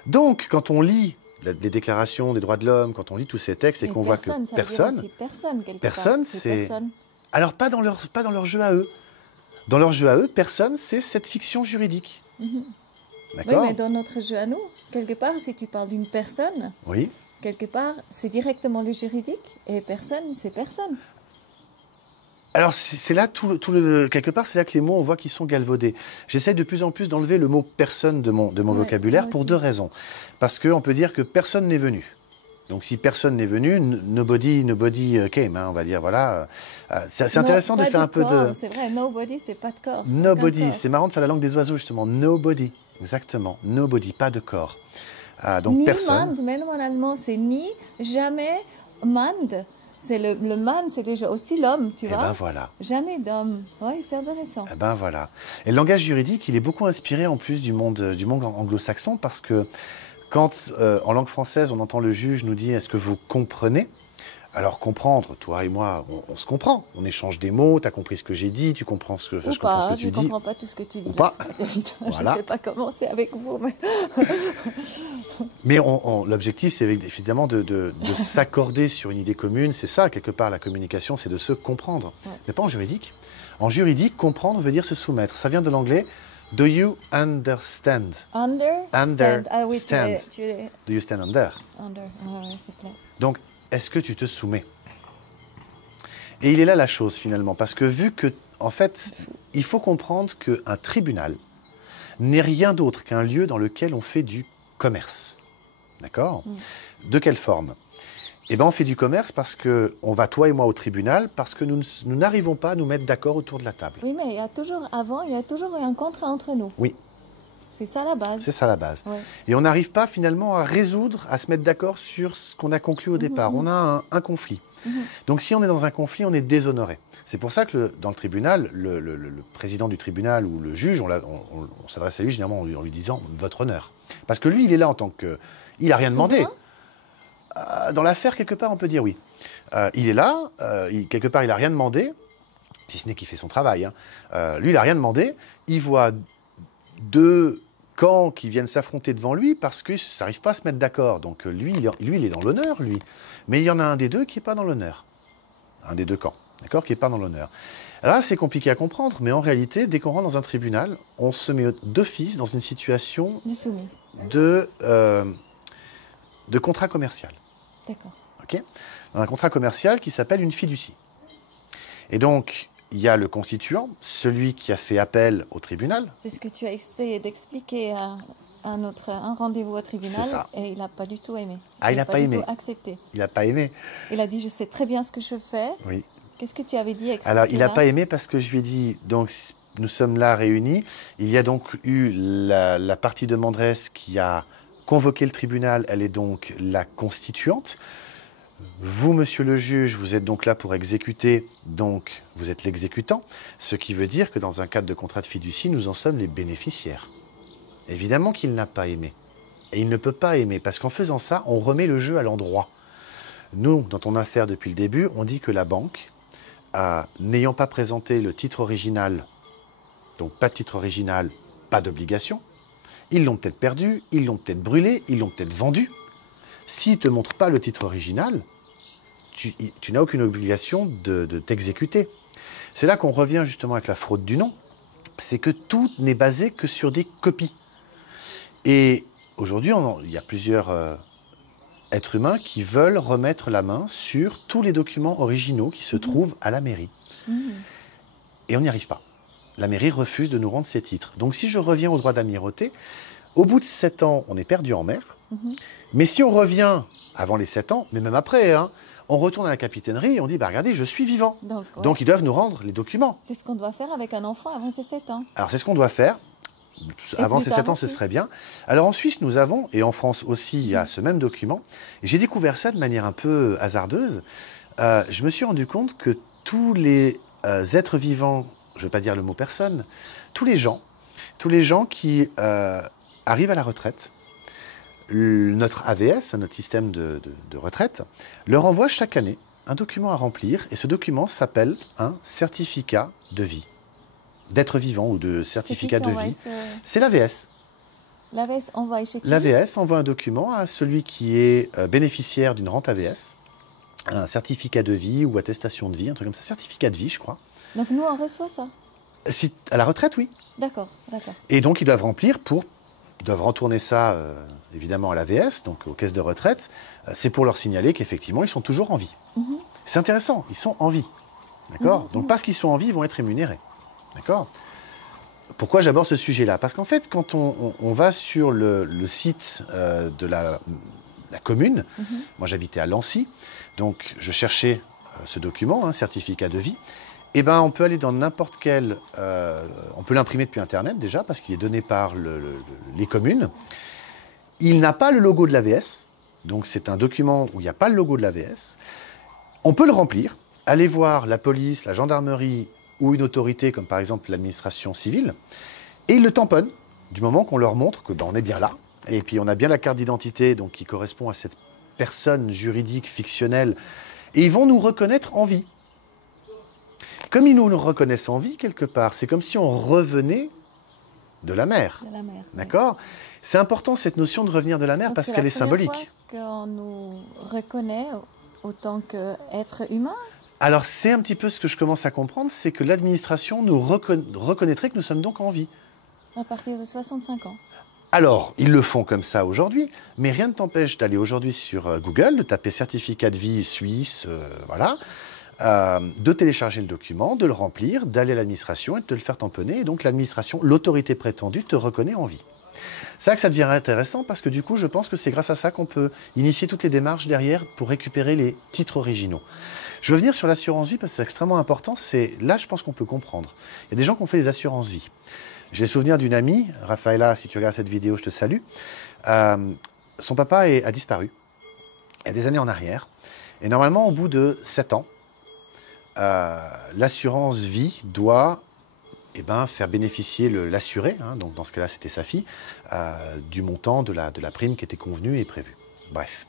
Donc, quand on lit les déclarations des droits de l'homme, quand on lit tous ces textes et qu'on voit que personne, c'est... Alors, pas dans leur jeu à eux. Dans leur jeu à eux, personne, c'est cette fiction juridique. D'accord ? Oui, mais dans notre jeu à nous, quelque part, si tu parles d'une personne, oui. Quelque part, c'est directement le juridique, et personne, c'est personne. Alors, c'est là, quelque part, c'est là que les mots, on voit qu'ils sont galvaudés. J'essaie de plus en plus d'enlever le mot « personne » de mon vocabulaire pour 2 raisons. Parce qu'on peut dire que personne n'est venu. Donc, si personne n'est venu, nobody came, hein, on va dire, voilà. C'est intéressant de faire un peu de... C'est vrai, nobody, c'est pas de corps. Nobody, c'est marrant de faire la langue des oiseaux, justement. Nobody, exactement. Nobody, pas de corps. Donc, ni personne. Mand, même en allemand, c'est ni, jamais, Mand. C'est le man, c'est déjà aussi l'homme, tu vois. Et ben voilà. Jamais d'homme. Oui, c'est intéressant. Et ben voilà. Et le langage juridique, il est beaucoup inspiré en plus du monde anglo-saxon parce que quand, en langue française, on entend le juge nous dire « Est-ce que vous comprenez ?» Alors comprendre, toi et moi, on se comprend. On échange des mots, tu as compris ce que j'ai dit, tu comprends ce que, je comprends ce que tu dis. Je ne comprends pas tout ce que tu dis. Ou pas. Voilà. Je ne sais pas comment c'est avec vous. Mais l'objectif, c'est évidemment de s'accorder sur une idée commune. C'est ça, quelque part, la communication, c'est de se comprendre. Ouais. Mais pas en juridique. En juridique, comprendre veut dire se soumettre. Ça vient de l'anglais « Do you understand » Understand. Do you stand under? C'est clair. Donc, est-ce que tu te soumets? Et il est là la chose, finalement. Parce que vu que, en fait, il faut comprendre qu'un tribunal n'est rien d'autre qu'un lieu dans lequel on fait du commerce. D'accord? De quelle forme? Eh bien, on fait du commerce parce qu'on va, toi et moi, au tribunal, parce que nous n'arrivons pas à nous mettre d'accord autour de la table. Oui, mais il y a toujours eu un contrat entre nous. Oui. C'est ça la base. C'est ça la base. Ouais. Et on n'arrive pas finalement à résoudre, à se mettre d'accord sur ce qu'on a conclu au départ. On a un conflit. Donc si on est dans un conflit, on est déshonoré. C'est pour ça que dans le tribunal, le président du tribunal ou le juge, on s'adresse à lui généralement en lui disant « votre honneur ». Parce que lui, il est là en tant que... Il n'a rien demandé. Dans l'affaire, quelque part, on peut dire oui. Il est là, quelque part, il n'a rien demandé, si ce n'est qu'il fait son travail. Hein. Lui, il n'a rien demandé. Il voit 2 camps qui viennent s'affronter devant lui parce qu'ils n'arrivent pas à se mettre d'accord. Donc lui, il est dans l'honneur, lui. Mais il y en a un des 2 qui n'est pas dans l'honneur. Un des 2 camps, d'accord, qui n'est pas dans l'honneur. Là, c'est compliqué à comprendre, mais en réalité, dès qu'on rentre dans un tribunal, on se met d'office dans une situation de contrat commercial. D'accord. Okay, dans un contrat commercial qui s'appelle une fiducie. Et donc, il y a le constituant, celui qui a fait appel au tribunal. C'est ce que tu as essayé d'expliquer à un rendez-vous au tribunal. C'est ça. Et il n'a pas du tout aimé. Il n'a pas aimé. Du tout accepté. Il n'a pas aimé. Il a dit, je sais très bien ce que je fais. Oui. Qu'est-ce que tu avais dit? Alors, il n'a pas aimé parce que je lui ai dit, donc, nous sommes là réunis. Il y a donc eu la partie demanderesse qui a convoqué le tribunal. Elle est donc la constituante. Vous, monsieur le juge, vous êtes donc là pour exécuter, donc vous êtes l'exécutant, ce qui veut dire que dans un cadre de contrat de fiducie, nous en sommes les bénéficiaires. Évidemment qu'il n'a pas aimé. Et il ne peut pas aimer, parce qu'en faisant ça, on remet le jeu à l'endroit. Nous, dans ton affaire depuis le début, on dit que la banque, n'ayant pas présenté le titre original, donc pas de titre original, pas d'obligation, ils l'ont peut-être perdu, ils l'ont peut-être brûlé, ils l'ont peut-être vendu. S'ils ne te montrent pas le titre original, tu n'as aucune obligation de t'exécuter. C'est là qu'on revient justement avec la fraude du nom, c'est que tout n'est basé que sur des copies. Et aujourd'hui, il y a plusieurs êtres humains qui veulent remettre la main sur tous les documents originaux qui se trouvent à la mairie. Et on n'y arrive pas. La mairie refuse de nous rendre ces titres. Donc si je reviens au droit d'amirauté, au bout de 7 ans, on est perdu en mer. Mais si on revient avant les 7 ans, mais même après, hein, on retourne à la capitainerie et on dit, bah, regardez, je suis vivant. Donc ils doivent nous rendre les documents. C'est ce qu'on doit faire avec un enfant avant ses 7 ans. Alors c'est ce qu'on doit faire. Avant ces 7 ans, ce serait bien. Alors en Suisse, nous avons, et en France aussi, il y a ce même document. Et j'ai découvert ça de manière un peu hasardeuse. Je me suis rendu compte que tous les êtres vivants, je ne vais pas dire le mot personne, tous les gens qui arrivent à la retraite, notre AVS, notre système de retraite, leur envoie chaque année un document à remplir. Et ce document s'appelle un certificat de vie. D'être vivant ou de certificat de vie, c'est l'AVS. L'AVS envoie chez qui? L'AVS envoie un document à celui qui est bénéficiaire d'une rente AVS, un certificat de vie ou attestation de vie, un truc comme ça, certificat de vie, je crois. Donc nous, on reçoit ça? Si, à la retraite, oui. D'accord, d'accord. Et donc, ils doivent remplir ils doivent retourner ça, évidemment, à l'AVS, donc aux caisses de retraite. C'est pour leur signaler qu'effectivement, ils sont toujours en vie. C'est intéressant, ils sont en vie. D'accord? Donc, parce qu'ils sont en vie, ils vont être rémunérés. D'accord? Pourquoi j'aborde ce sujet-là? Parce qu'en fait, quand on va sur le site de la commune, moi j'habitais à Lancy, donc je cherchais ce document, un certificat de vie, et ben on peut aller dans n'importe quel... on peut l'imprimer depuis Internet déjà, parce qu'il est donné par les communes. Il n'a pas le logo de l'AVS, donc c'est un document où il n'y a pas le logo de l'AVS. On peut le remplir, aller voir la police, la gendarmerie, ou une autorité, comme par exemple l'administration civile, et ils le tamponnent, du moment qu'on leur montre que on est bien là, et puis on a bien la carte d'identité donc qui correspond à cette personne juridique fictionnelle, et ils vont nous reconnaître en vie. Comme ils nous reconnaissent en vie, quelque part, c'est comme si on revenait de la mer. De la mer. D'accord? C'est important cette notion de revenir de la mer, donc parce qu'elle est symbolique. C'est la première fois qu'on nous reconnaît autant qu'être humain? Alors, c'est un petit peu ce que je commence à comprendre, c'est que l'administration nous reconnaîtrait que nous sommes donc en vie. À partir de 65 ans. Alors, ils le font comme ça aujourd'hui, mais rien ne t'empêche d'aller aujourd'hui sur Google, de taper certificat de vie suisse, voilà, de télécharger le document, de le remplir, d'aller à l'administration et de te le faire tamponner. Et donc, l'administration, l'autorité prétendue, te reconnaît en vie. C'est là que ça devient intéressant parce que du coup, je pense que c'est grâce à ça qu'on peut initier toutes les démarches derrière pour récupérer les titres originaux. Je veux venir sur l'assurance vie parce que c'est extrêmement important. Là, je pense qu'on peut comprendre. Il y a des gens qui ont fait des assurances vie. J'ai le souvenir d'une amie, Rafaela, si tu regardes cette vidéo, je te salue. Son papa a disparu il y a des années en arrière. Et normalement, au bout de 7 ans, l'assurance vie doit faire bénéficier l'assuré, hein, donc dans ce cas-là, c'était sa fille, du montant de la prime qui était convenue et prévue. Bref.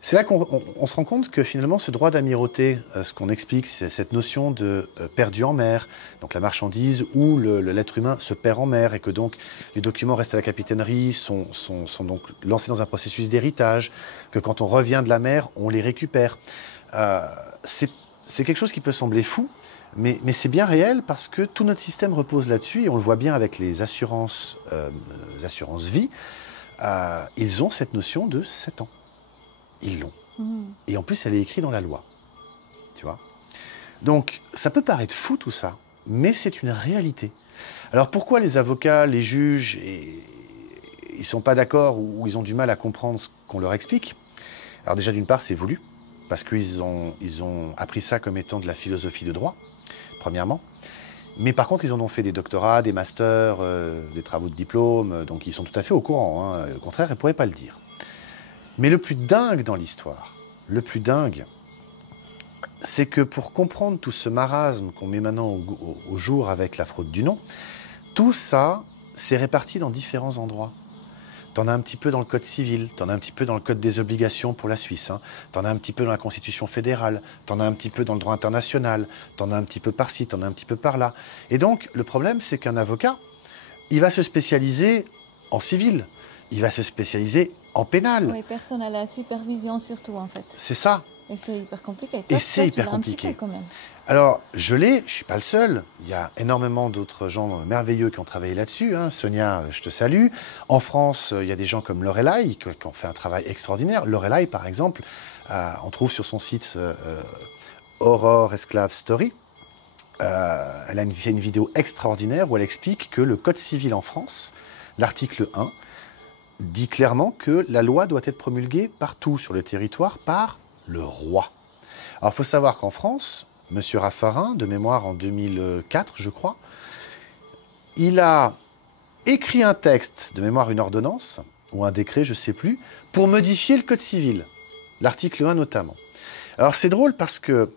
C'est là qu'on se rend compte que finalement, ce droit d'amirauté, ce qu'on explique, c'est cette notion de perdu en mer, donc la marchandise où l'être humain se perd en mer et que donc les documents restent à la capitainerie, sont donc lancés dans un processus d'héritage, que quand on revient de la mer, on les récupère. C'est quelque chose qui peut sembler fou, mais c'est bien réel parce que tout notre système repose là-dessus et on le voit bien avec les assurances vie. Ils ont cette notion de 7 ans. Ils l'ont. Et en plus, elle est écrite dans la loi. Tu vois? Donc, ça peut paraître fou tout ça, mais c'est une réalité. Alors pourquoi les avocats, les juges, ils ne sont pas d'accord ou ils ont du mal à comprendre ce qu'on leur explique? Alors déjà, d'une part, c'est voulu, parce qu'ils ont appris ça comme étant de la philosophie de droit, premièrement. Mais par contre, ils en ont fait des doctorats, des masters, des travaux de diplôme, donc ils sont tout à fait au courant. Hein. Au contraire, ils ne pourraient pas le dire. Mais le plus dingue dans l'histoire, le plus dingue, c'est que pour comprendre tout ce marasme qu'on met maintenant au jour avec la fraude du nom, tout ça s'est réparti dans différents endroits. Tu en as un petit peu dans le Code civil, tu en as un petit peu dans le Code des obligations pour la Suisse, hein. Tu en as un petit peu dans la Constitution fédérale, tu en as un petit peu dans le droit international, tu en as un petit peu par-ci, tu en as un petit peu par-là. Et donc, le problème, c'est qu'un avocat, il va se spécialiser en civil, il va se spécialiser en pénal. Oui, personne n'a la supervision surtout, en fait. C'est ça. Et c'est hyper compliqué. Et c'est hyper compliqué. Quand même. Alors, je ne suis pas le seul. Il y a énormément d'autres gens merveilleux qui ont travaillé là-dessus, hein. Sonia, je te salue. En France, il y a des gens comme Lorelai qui ont fait un travail extraordinaire. Lorelai, par exemple, on trouve sur son site Aurore Esclave Story. Elle a fait une vidéo extraordinaire où elle explique que le Code civil en France, l'article 1, dit clairement que la loi doit être promulguée partout sur le territoire par le roi. Alors, il faut savoir qu'en France, M. Raffarin, de mémoire en 2004, je crois, il a écrit un texte, de mémoire une ordonnance, ou un décret, je ne sais plus, pour modifier le Code civil, l'article 1 notamment. Alors, c'est drôle parce que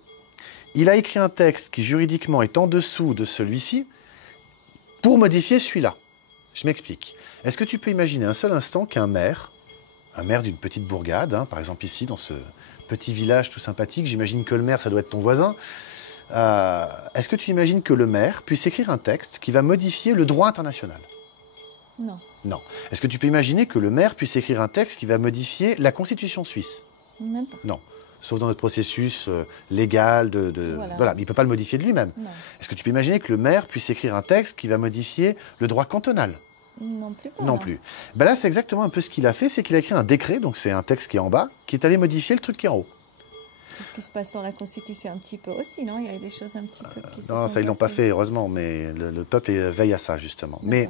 il a écrit un texte qui, juridiquement, est en dessous de celui-ci pour modifier celui-là. Je m'explique. Est-ce que tu peux imaginer un seul instant qu'un maire d'une petite bourgade, hein, par exemple ici, dans ce petit village tout sympathique, j'imagine que le maire, ça doit être ton voisin, est-ce que tu imagines que le maire puisse écrire un texte qui va modifier le droit international? Non. Non. Est-ce que tu peux imaginer que le maire puisse écrire un texte qui va modifier la Constitution suisse? Même pas. Non. Sauf dans notre processus légal Voilà, mais il ne peut pas le modifier de lui-même. Est-ce que tu peux imaginer que le maire puisse écrire un texte qui va modifier le droit cantonal? Non plus. Non plus. Ben là, c'est exactement un peu ce qu'il a fait, c'est qu'il a écrit un décret, donc c'est un texte qui est en bas, qui est allé modifier le truc qui est en haut. C'est ce qui se passe dans la Constitution un petit peu aussi, non? Il y a des choses un petit peu qui se Non, sont ça, ils ne l'ont pas passées. fait, heureusement, mais le peuple veille à ça, justement. Mais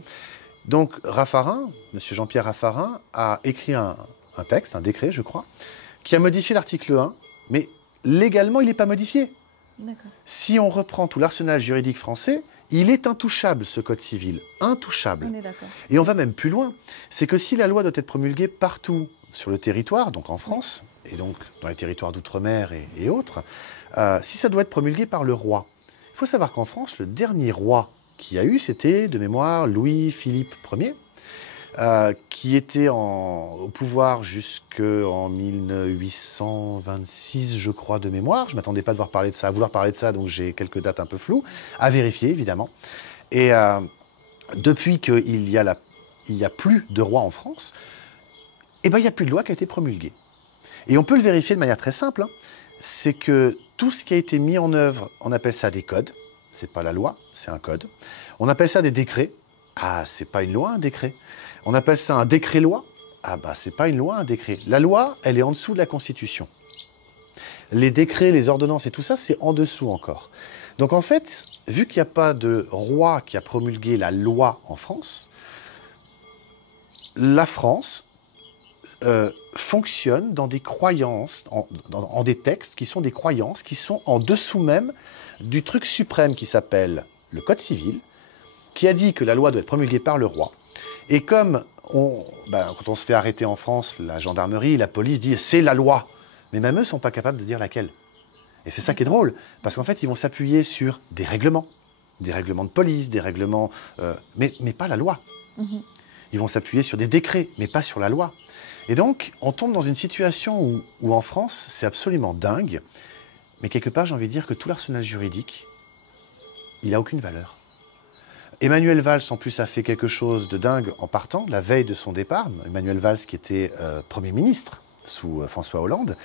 donc, Raffarin, M. Jean-Pierre Raffarin, a écrit un texte, un décret, je crois, qui a modifié l'article 1, mais légalement, il n'est pas modifié. Si on reprend tout l'arsenal juridique français, il est intouchable, ce Code civil. Intouchable. On est d'accord. Et on va même plus loin. C'est que si la loi doit être promulguée partout sur le territoire, donc en France, et donc dans les territoires d'outre-mer et autres, si ça doit être promulgué par le roi, il faut savoir qu'en France, le dernier roi qu'il y a eu, c'était, de mémoire, Louis-Philippe Ier, qui était au pouvoir jusqu'en 1826, je crois, de mémoire. Je ne m'attendais pas à vouloir parler de ça, donc j'ai quelques dates un peu floues, à vérifier, évidemment. Et depuis qu'il n'y a plus de roi en France, eh ben, il n'y a plus de loi qui a été promulguée. Et on peut le vérifier de manière très simple, hein. C'est que tout ce qui a été mis en œuvre, on appelle ça des codes. Ce n'est pas la loi, c'est un code. On appelle ça des décrets. Ah, c'est pas une loi, un décret. On appelle ça un décret-loi. Ah, bah, c'est pas une loi, un décret. La loi, elle est en dessous de la Constitution. Les décrets, les ordonnances et tout ça, c'est en dessous encore. Donc, en fait, vu qu'il n'y a pas de roi qui a promulgué la loi en France, la France fonctionne dans des croyances, dans des textes qui sont des croyances, qui sont en dessous même du truc suprême qui s'appelle le Code civil, qui a dit que la loi doit être promulguée par le roi. Et comme quand on se fait arrêter en France, la gendarmerie, la police dit « c'est la loi », mais même eux ne sont pas capables de dire laquelle. Et c'est ça qui est drôle, parce qu'en fait, ils vont s'appuyer sur des règlements de police, des règlements, mais pas la loi. Ils vont s'appuyer sur des décrets, mais pas sur la loi. Et donc, on tombe dans une situation où en France, c'est absolument dingue, mais quelque part, j'ai envie de dire que tout l'arsenal juridique, il n'a aucune valeur. Emmanuel Valls, en plus, a fait quelque chose de dingue en partant, la veille de son départ. Emmanuel Valls, qui était Premier ministre sous François Hollande,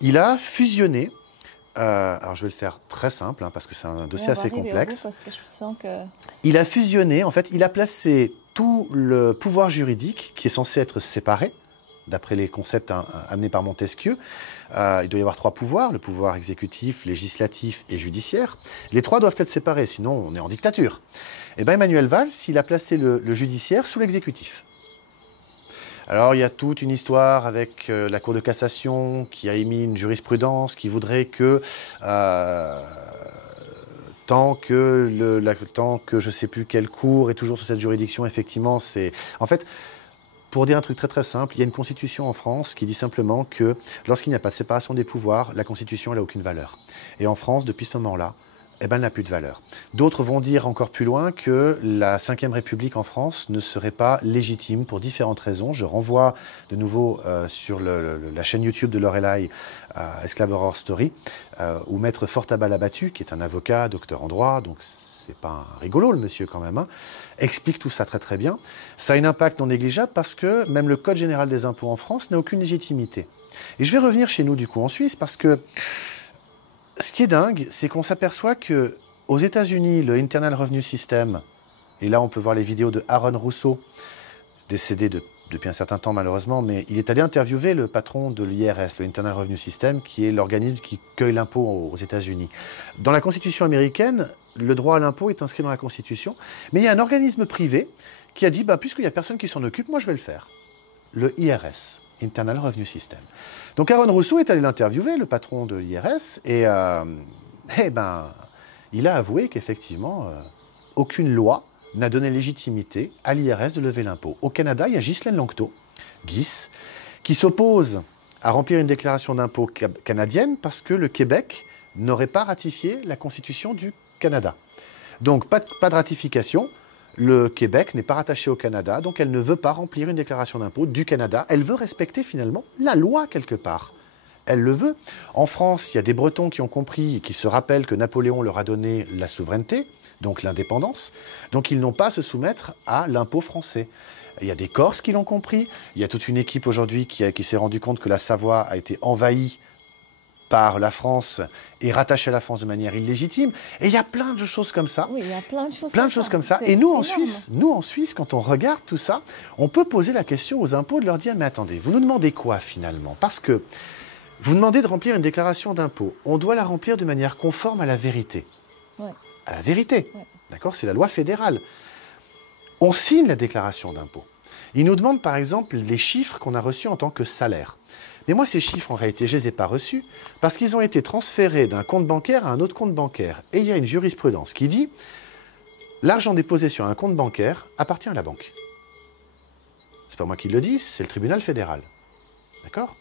il a fusionné, alors je vais le faire très simple, hein, parce que c'est un dossier assez complexe. Parce que je sens que... Il a fusionné, en fait, il a placé tout le pouvoir juridique, qui est censé être séparé, d'après les concepts amenés par Montesquieu. Il doit y avoir 3 pouvoirs, le pouvoir exécutif, législatif et judiciaire. Les 3 doivent être séparés, sinon on est en dictature. Et bien Emmanuel Valls, il a placé le judiciaire sous l'exécutif. Alors il y a toute une histoire avec la Cour de cassation qui a émis une jurisprudence qui voudrait que tant que je ne sais plus quelle cour est toujours sous cette juridiction, effectivement, c'est... En fait, pour dire un truc très très simple, il y a une constitution en France qui dit simplement que lorsqu'il n'y a pas de séparation des pouvoirs, la constitution n'a aucune valeur. Et en France, depuis ce moment-là, eh ben, elle n'a plus de valeur. D'autres vont dire encore plus loin que la Ve République en France ne serait pas légitime pour différentes raisons. Je renvoie de nouveau sur la chaîne YouTube de Lorelai, Esclave Horror Story, où Maître Fortabal Abattu, qui est un avocat, docteur en droit, donc c'est pas un rigolo le monsieur quand même, hein, explique tout ça très très bien. Ça a un impact non négligeable parce que même le Code général des impôts en France n'a aucune légitimité. Et je vais revenir chez nous du coup en Suisse parce que ce qui est dingue, c'est qu'on s'aperçoit que aux États-Unis, le Internal Revenue System, et là on peut voir les vidéos de Aaron Russo, décédé depuis un certain temps malheureusement, mais il est allé interviewer le patron de l'IRS, le Internal Revenue System, qui est l'organisme qui cueille l'impôt aux États-Unis. Dans la Constitution américaine, le droit à l'impôt est inscrit dans la Constitution, mais il y a un organisme privé qui a dit, bah, puisqu'il n'y a personne qui s'en occupe, moi je vais le faire. Le IRS. Internal Revenue System. Donc Aaron Russo est allé l'interviewer, le patron de l'IRS, et il a avoué qu'effectivement, aucune loi n'a donné légitimité à l'IRS de lever l'impôt. Au Canada, il y a Ghislaine Langto, GIS, qui s'oppose à remplir une déclaration d'impôt canadienne parce que le Québec n'aurait pas ratifié la Constitution du Canada. Donc pas de ratification. Le Québec n'est pas rattaché au Canada, donc elle ne veut pas remplir une déclaration d'impôt du Canada. Elle veut respecter finalement la loi quelque part. Elle le veut. En France, il y a des Bretons qui ont compris et qui se rappellent que Napoléon leur a donné la souveraineté, donc l'indépendance. Donc ils n'ont pas à se soumettre à l'impôt français. Il y a des Corses qui l'ont compris. Il y a toute une équipe aujourd'hui qui s'est rendu compte que la Savoie a été envahie par la France et rattachée à la France de manière illégitime. Et il y a plein de choses comme ça. Oui, il y a plein de choses, comme ça. Et nous en Suisse, quand on regarde tout ça, on peut poser la question aux impôts de leur dire, mais attendez, vous nous demandez quoi finalement? Parce que vous demandez de remplir une déclaration d'impôt. On doit la remplir de manière conforme à la vérité. Ouais. À la vérité. Ouais. D'accord? C'est la loi fédérale. On signe la déclaration d'impôt. Ils nous demandent par exemple les chiffres qu'on a reçus en tant que salaire. Mais moi, ces chiffres, en réalité, je ne les ai pas reçus parce qu'ils ont été transférés d'un compte bancaire à un autre compte bancaire. Et il y a une jurisprudence qui dit l'argent déposé sur un compte bancaire appartient à la banque. C'est pas moi qui le dis, c'est le tribunal fédéral. D'accord?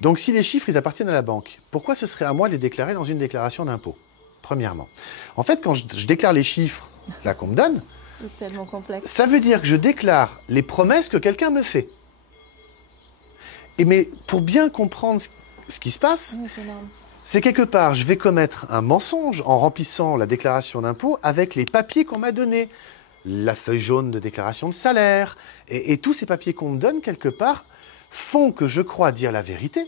Donc, si les chiffres, ils appartiennent à la banque, pourquoi ce serait à moi de les déclarer dans une déclaration d'impôt? Premièrement. En fait, quand je déclare les chiffres là qu'on me donne, c'est tellement complexe. Ça veut dire que je déclare les promesses que quelqu'un me fait. Mais pour bien comprendre ce qui se passe, c'est quelque part, je vais commettre un mensonge en remplissant la déclaration d'impôt avec les papiers qu'on m'a donnés. La feuille jaune de déclaration de salaire, et tous ces papiers qu'on me donne, quelque part, font que je crois dire la vérité,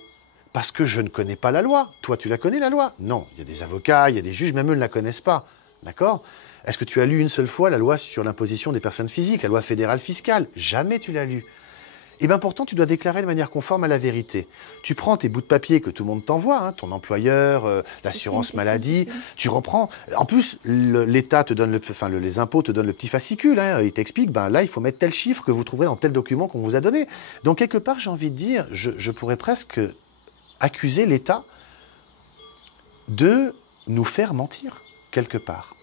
parce que je ne connais pas la loi. Toi, tu la connais, la loi? Non, il y a des avocats, il y a des juges, même eux ne la connaissent pas. D'accord? Est-ce que tu as lu une seule fois la loi sur l'imposition des personnes physiques, la loi fédérale fiscale? Jamais tu l'as lu. Et bien pourtant, tu dois déclarer de manière conforme à la vérité. Tu prends tes bouts de papier que tout le monde t'envoie, hein, ton employeur, l'assurance maladie, tu reprends. En plus, l'État te donne, les impôts te donnent le petit fascicule. Hein, ils t'expliquent, ben là, il faut mettre tel chiffre que vous trouverez dans tel document qu'on vous a donné. Donc quelque part, j'ai envie de dire, je pourrais presque accuser l'État de nous faire mentir, quelque part.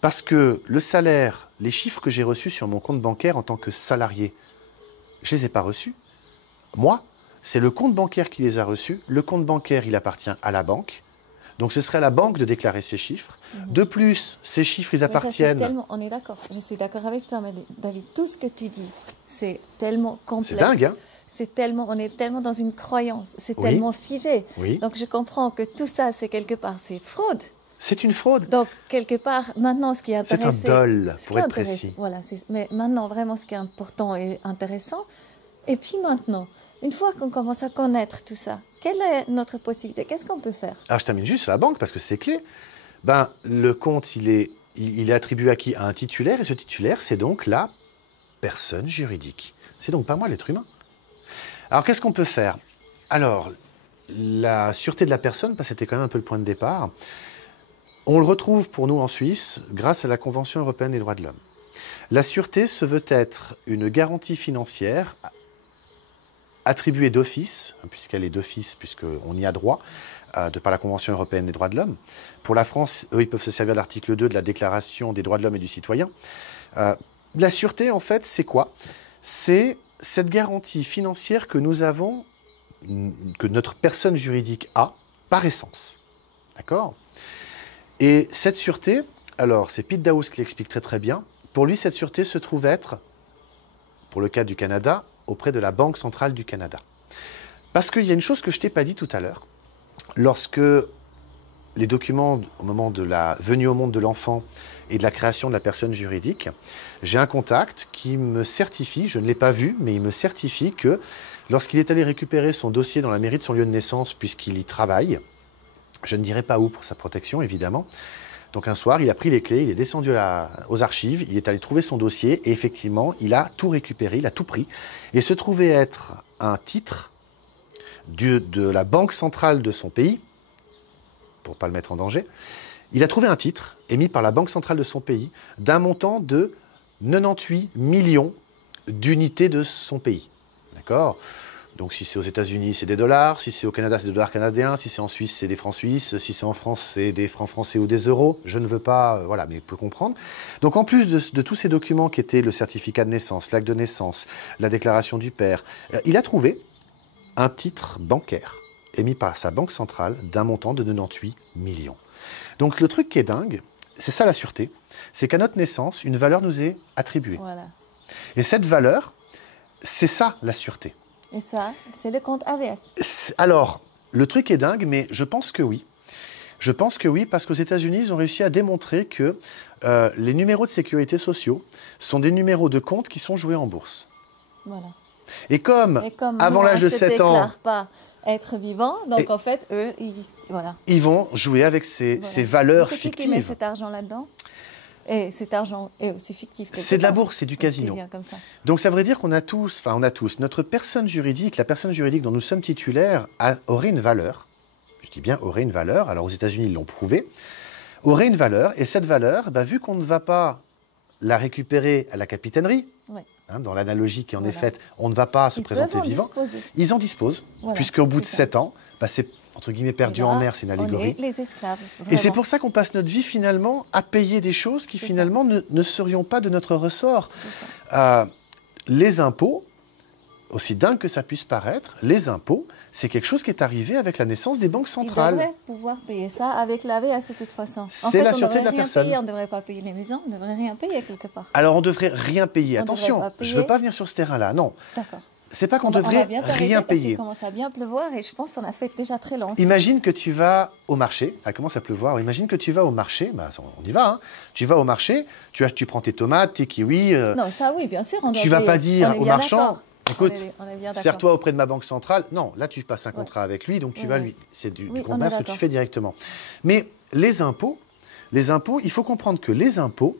Parce que le salaire, les chiffres que j'ai reçus sur mon compte bancaire en tant que salarié, je ne les ai pas reçus. Moi, c'est le compte bancaire qui les a reçus. Le compte bancaire, il appartient à la banque. Donc, ce serait à la banque de déclarer ces chiffres. De plus, ces chiffres, ils appartiennent... On est d'accord. Je suis d'accord avec toi, mais David, tout ce que tu dis, c'est tellement complexe. C'est dingue, hein? On est tellement dans une croyance. C'est tellement figé. Oui. Donc, je comprends que tout ça, c'est quelque part, c'est fraude. C'est une fraude. Donc, quelque part, maintenant, ce qui est intéressant... C'est un dol, pour être précis. Voilà, mais maintenant, vraiment, ce qui est important et intéressant. Et puis maintenant, une fois qu'on commence à connaître tout ça, quelle est notre possibilité? Qu'est-ce qu'on peut faire? Alors, je termine juste sur la banque, parce que c'est clé. Ben, le compte, il est attribué à qui? À un titulaire, et ce titulaire, c'est donc la personne juridique. C'est donc pas moi, l'être humain. Alors, qu'est-ce qu'on peut faire? Alors, la sûreté de la personne, parce que c'était quand même un peu le point de départ... On le retrouve pour nous en Suisse grâce à la Convention européenne des droits de l'homme. La sûreté se veut être une garantie financière attribuée d'office, puisqu'elle est d'office, puisqu'on y a droit, de par la Convention européenne des droits de l'homme. Pour la France, eux, ils peuvent se servir de l'article 2 de la Déclaration des droits de l'homme et du citoyen. La sûreté, en fait, c'est quoi? C'est cette garantie financière que nous avons, que notre personne juridique a, par essence. D'accord ? Et cette sûreté, alors c'est Pete Daoust qui l'explique très très bien, pour lui cette sûreté se trouve être, pour le cas du Canada, auprès de la Banque centrale du Canada. Parce qu'il y a une chose que je ne t'ai pas dit tout à l'heure. Lorsque les documents, au moment de la venue au monde de l'enfant et de la création de la personne juridique, j'ai un contact qui me certifie, je ne l'ai pas vu, mais il me certifie que lorsqu'il est allé récupérer son dossier dans la mairie de son lieu de naissance, puisqu'il y travaille, je ne dirai pas où pour sa protection, évidemment. Donc un soir, il a pris les clés, il est descendu aux archives, il est allé trouver son dossier et effectivement, il a tout récupéré, il a tout pris. Et se trouvait être un titre de la banque centrale de son pays, pour ne pas le mettre en danger, il a trouvé un titre émis par la banque centrale de son pays d'un montant de 98 millions d'unités de son pays. D'accord ? Donc si c'est aux États-Unis, c'est des dollars, si c'est au Canada, c'est des dollars canadiens, si c'est en Suisse, c'est des francs suisses, si c'est en France, c'est des francs français ou des euros. Je ne veux pas, voilà, mais vous pouvez comprendre. Donc en plus de tous ces documents qui étaient le certificat de naissance, l'acte de naissance, la déclaration du père, il a trouvé un titre bancaire émis par sa banque centrale d'un montant de 98 millions. Donc le truc qui est dingue, c'est ça la sûreté, c'est qu'à notre naissance, une valeur nous est attribuée. Voilà. Et cette valeur, c'est ça la sûreté. Et ça, c'est le compte AVS. Alors, le truc est dingue, mais je pense que oui. Je pense que oui, parce qu'aux États-Unis, ils ont réussi à démontrer que les numéros de sécurité sociaux sont des numéros de compte qui sont joués en bourse. Voilà. Et comme avant l'âge de 7 ans... pas être vivant, donc en fait, eux, ils vont jouer avec ces valeurs fictives. C'est qui met cet argent là-dedans? Et cet argent est aussi fictif. C'est de la bourse, c'est du casino. Comme ça. Donc ça veut dire qu'on a tous, notre personne juridique, la personne juridique dont nous sommes titulaires, aurait une valeur. Je dis bien aurait une valeur. Alors aux États-Unis, ils l'ont prouvé. Aurait une valeur, et cette valeur, vu qu'on ne va pas la récupérer à la capitainerie, dans l'analogie qui en est faite, on ne va pas se présenter vivant. Ils en disposent, puisqu'au bout de 7 ans, c'est entre guillemets perdu en mer, c'est une allégorie. On est les esclaves. Vraiment. Et c'est pour ça qu'on passe notre vie finalement à payer des choses qui finalement ne serions pas de notre ressort. Les impôts, aussi dingue que ça puisse paraître, les impôts, c'est quelque chose qui est arrivé avec la naissance des banques centrales. On devrait pouvoir payer ça avec l'AVS de toute façon. C'est la sûreté de la personne. On ne devrait pas payer les maisons, on ne devrait rien payer quelque part. Alors on ne devrait rien payer. Attention, je ne veux pas venir sur ce terrain-là, non. D'accord. C'est pas qu'on devrait rien payer. Il commence à bien pleuvoir et je pense qu'on a fait déjà très long. Imagine que tu vas au marché, il commence à pleuvoir, imagine que tu vas au marché, on y va, hein. Tu vas au marché, tu prends tes tomates, tes kiwis. Non, ça oui, bien sûr. Tu ne vas pas dire au marchand, écoute, on sers-toi auprès de ma banque centrale. Non, là tu passes un contrat avec lui, donc tu vas lui. C'est du commerce que tu fais directement. Mais les impôts, il faut comprendre que les impôts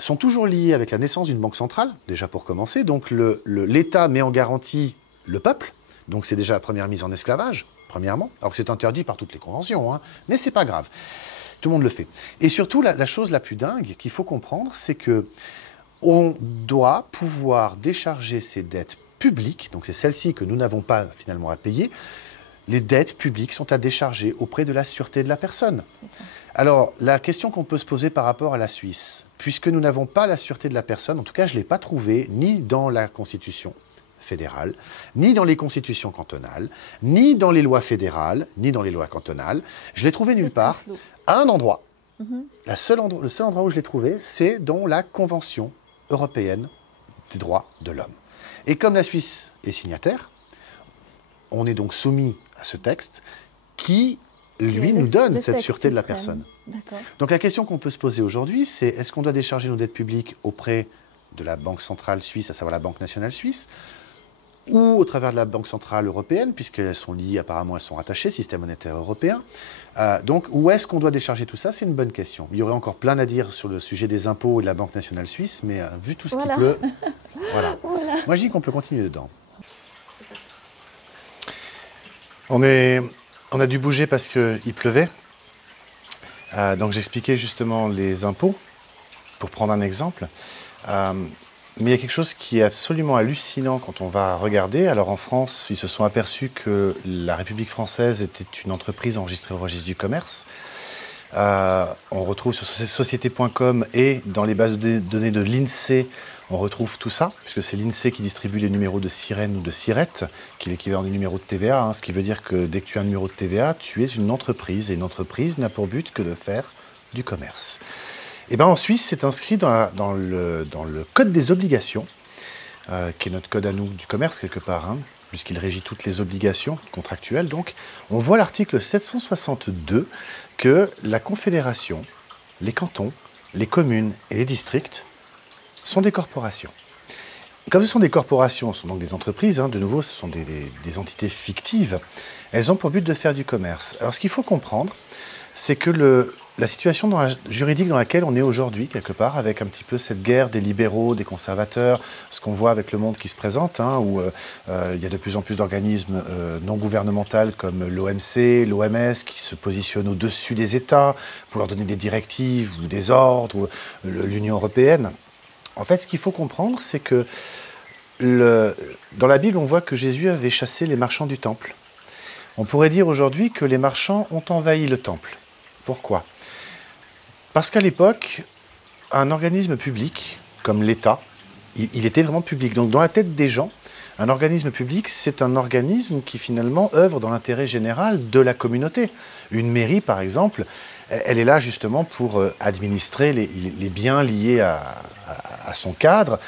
sont toujours liés avec la naissance d'une banque centrale, déjà pour commencer. Donc l'État met en garantie le peuple, donc c'est déjà la première mise en esclavage, premièrement, alors que c'est interdit par toutes les conventions, hein, mais c'est pas grave, tout le monde le fait. Et surtout, la chose la plus dingue qu'il faut comprendre, c'est que on doit pouvoir décharger ses dettes publiques, donc c'est celles-ci que nous n'avons pas finalement à payer. Les dettes publiques sont à décharger auprès de la sûreté de la personne. Alors, la question qu'on peut se poser par rapport à la Suisse, puisque nous n'avons pas la sûreté de la personne, en tout cas, je ne l'ai pas trouvée ni dans la Constitution fédérale, ni dans les constitutions cantonales, ni dans les lois fédérales, ni dans les lois cantonales. Je l'ai trouvée nulle part, à un endroit. Le seul endroit où je l'ai trouvée, c'est dans la Convention européenne des droits de l'homme. Et comme la Suisse est signataire, on est donc soumis à ce texte qui, lui, nous donne cette sûreté de la personne. Donc la question qu'on peut se poser aujourd'hui, c'est est-ce qu'on doit décharger nos dettes publiques auprès de la Banque centrale suisse, à savoir la Banque nationale suisse, ou au travers de la Banque centrale européenne, puisqu'elles sont liées, apparemment elles sont rattachées, système monétaire européen. Donc où est-ce qu'on doit décharger tout ça? C'est une bonne question. Il y aurait encore plein à dire sur le sujet des impôts et de la Banque nationale suisse, mais vu tout ce qui pleut, voilà. Moi je dis qu'on peut continuer dedans. On a dû bouger parce qu'il pleuvait. Donc j'expliquais justement les impôts, pour prendre un exemple. Mais il y a quelque chose qui est absolument hallucinant quand on va regarder. Alors en France, ils se sont aperçus que la République française était une entreprise enregistrée au registre du commerce. On retrouve sur société.com et dans les bases de données de l'INSEE, on retrouve tout ça, puisque c'est l'INSEE qui distribue les numéros de sirène ou de sirette, qui est l'équivalent du numéro de TVA, hein, ce qui veut dire que dès que tu as un numéro de TVA, tu es une entreprise, et une entreprise n'a pour but que de faire du commerce. Et bien en Suisse, c'est inscrit dans le Code des obligations, qui est notre code à nous du commerce quelque part, hein, puisqu'il régit toutes les obligations contractuelles. Donc, on voit l'article 762 que la Confédération, les cantons, les communes et les districts sont des corporations. Comme ce sont des corporations, ce sont donc des entreprises, hein, de nouveau, ce sont des entités fictives, elles ont pour but de faire du commerce. Alors, ce qu'il faut comprendre, c'est que la situation juridique dans laquelle on est aujourd'hui, quelque part, avec un petit peu cette guerre des libéraux, des conservateurs, ce qu'on voit avec le monde qui se présente, hein, où il y a de plus en plus d'organismes non gouvernementaux comme l'OMC, l'OMS, qui se positionnent au-dessus des États pour leur donner des directives ou des ordres, ou l'Union européenne. En fait, ce qu'il faut comprendre, c'est que dans la Bible, on voit que Jésus avait chassé les marchands du temple. On pourrait dire aujourd'hui que les marchands ont envahi le temple. Pourquoi ? Parce qu'à l'époque, un organisme public, comme l'État, il était vraiment public. Donc dans la tête des gens, un organisme public, c'est un organisme qui finalement œuvre dans l'intérêt général de la communauté. Une mairie, par exemple, elle est là justement pour administrer les biens liés à son cadre,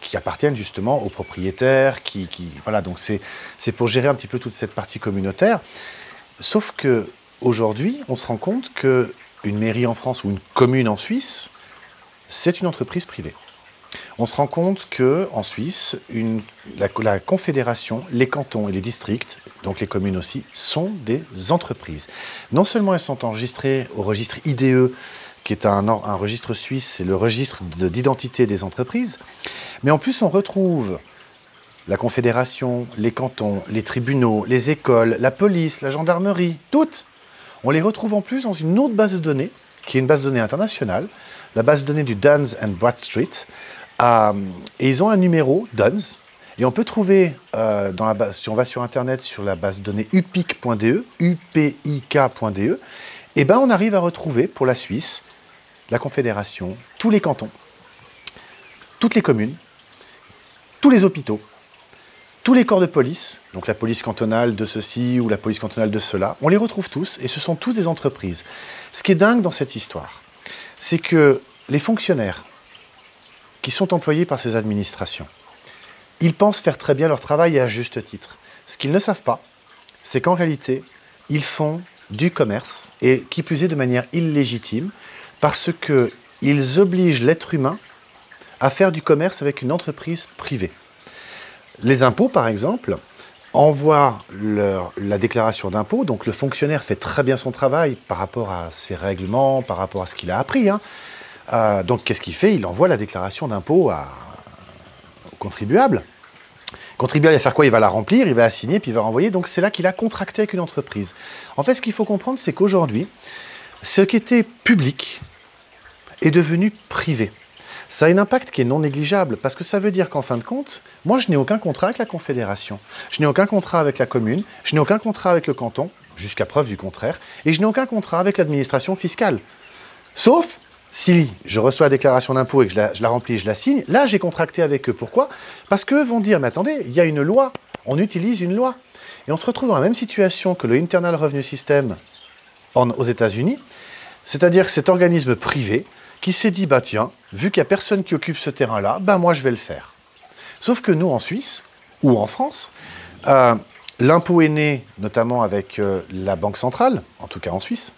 qui appartiennent justement aux propriétaires. Voilà, donc c'est pour gérer un petit peu toute cette partie communautaire. Sauf que aujourd'hui, on se rend compte qu'une mairie en France ou une commune en Suisse, c'est une entreprise privée. On se rend compte qu'en Suisse, la Confédération, les cantons et les districts, donc les communes aussi, sont des entreprises. Non seulement elles sont enregistrées au registre IDE, qui est un registre suisse, c'est le registre d'identité des entreprises, mais en plus on retrouve la Confédération, les cantons, les tribunaux, les écoles, la police, la gendarmerie, toutes. On les retrouve en plus dans une autre base de données, qui est une base de données internationale, la base de données du Duns and Bradstreet. Et ils ont un numéro, Duns, et on peut trouver, si on va sur Internet, sur la base de données upic.de, upik.de, et ben on arrive à retrouver, pour la Suisse, la Confédération, tous les cantons, toutes les communes, tous les hôpitaux, tous les corps de police, donc la police cantonale de ceci ou la police cantonale de cela, on les retrouve tous, et ce sont tous des entreprises. Ce qui est dingue dans cette histoire, c'est que les fonctionnaires qui sont employés par ces administrations, ils pensent faire très bien leur travail et à juste titre. Ce qu'ils ne savent pas, c'est qu'en réalité, ils font du commerce, et qui plus est de manière illégitime, parce qu'ils obligent l'être humain à faire du commerce avec une entreprise privée. Les impôts, par exemple, envoient la déclaration d'impôt, donc le fonctionnaire fait très bien son travail par rapport à ses règlements, par rapport à ce qu'il a appris. Donc qu'est-ce qu'il fait? Il envoie la déclaration d'impôt au contribuable. Le contribuable va faire quoi? Il va la remplir, il va la signer, puis il va renvoyer. Donc c'est là qu'il a contracté avec une entreprise. En fait, ce qu'il faut comprendre, c'est qu'aujourd'hui, ce qui était public est devenu privé. Ça a un impact qui est non négligeable, parce que ça veut dire qu'en fin de compte, moi je n'ai aucun contrat avec la Confédération, je n'ai aucun contrat avec la commune, je n'ai aucun contrat avec le canton, jusqu'à preuve du contraire, et je n'ai aucun contrat avec l'administration fiscale. Sauf si je reçois la déclaration d'impôt et que je la remplis, je la signe, là j'ai contracté avec eux. Pourquoi? Parce qu'eux vont dire, mais attendez, il y a une loi, on utilise une loi. Et on se retrouve dans la même situation que le Internal Revenue System aux États-Unis, c'est-à-dire que cet organisme privé qui s'est dit, bah tiens, vu qu'il n'y a personne qui occupe ce terrain-là, bah moi je vais le faire. Sauf que nous en Suisse, ou en France, l'impôt est né notamment avec la Banque centrale, en tout cas en Suisse.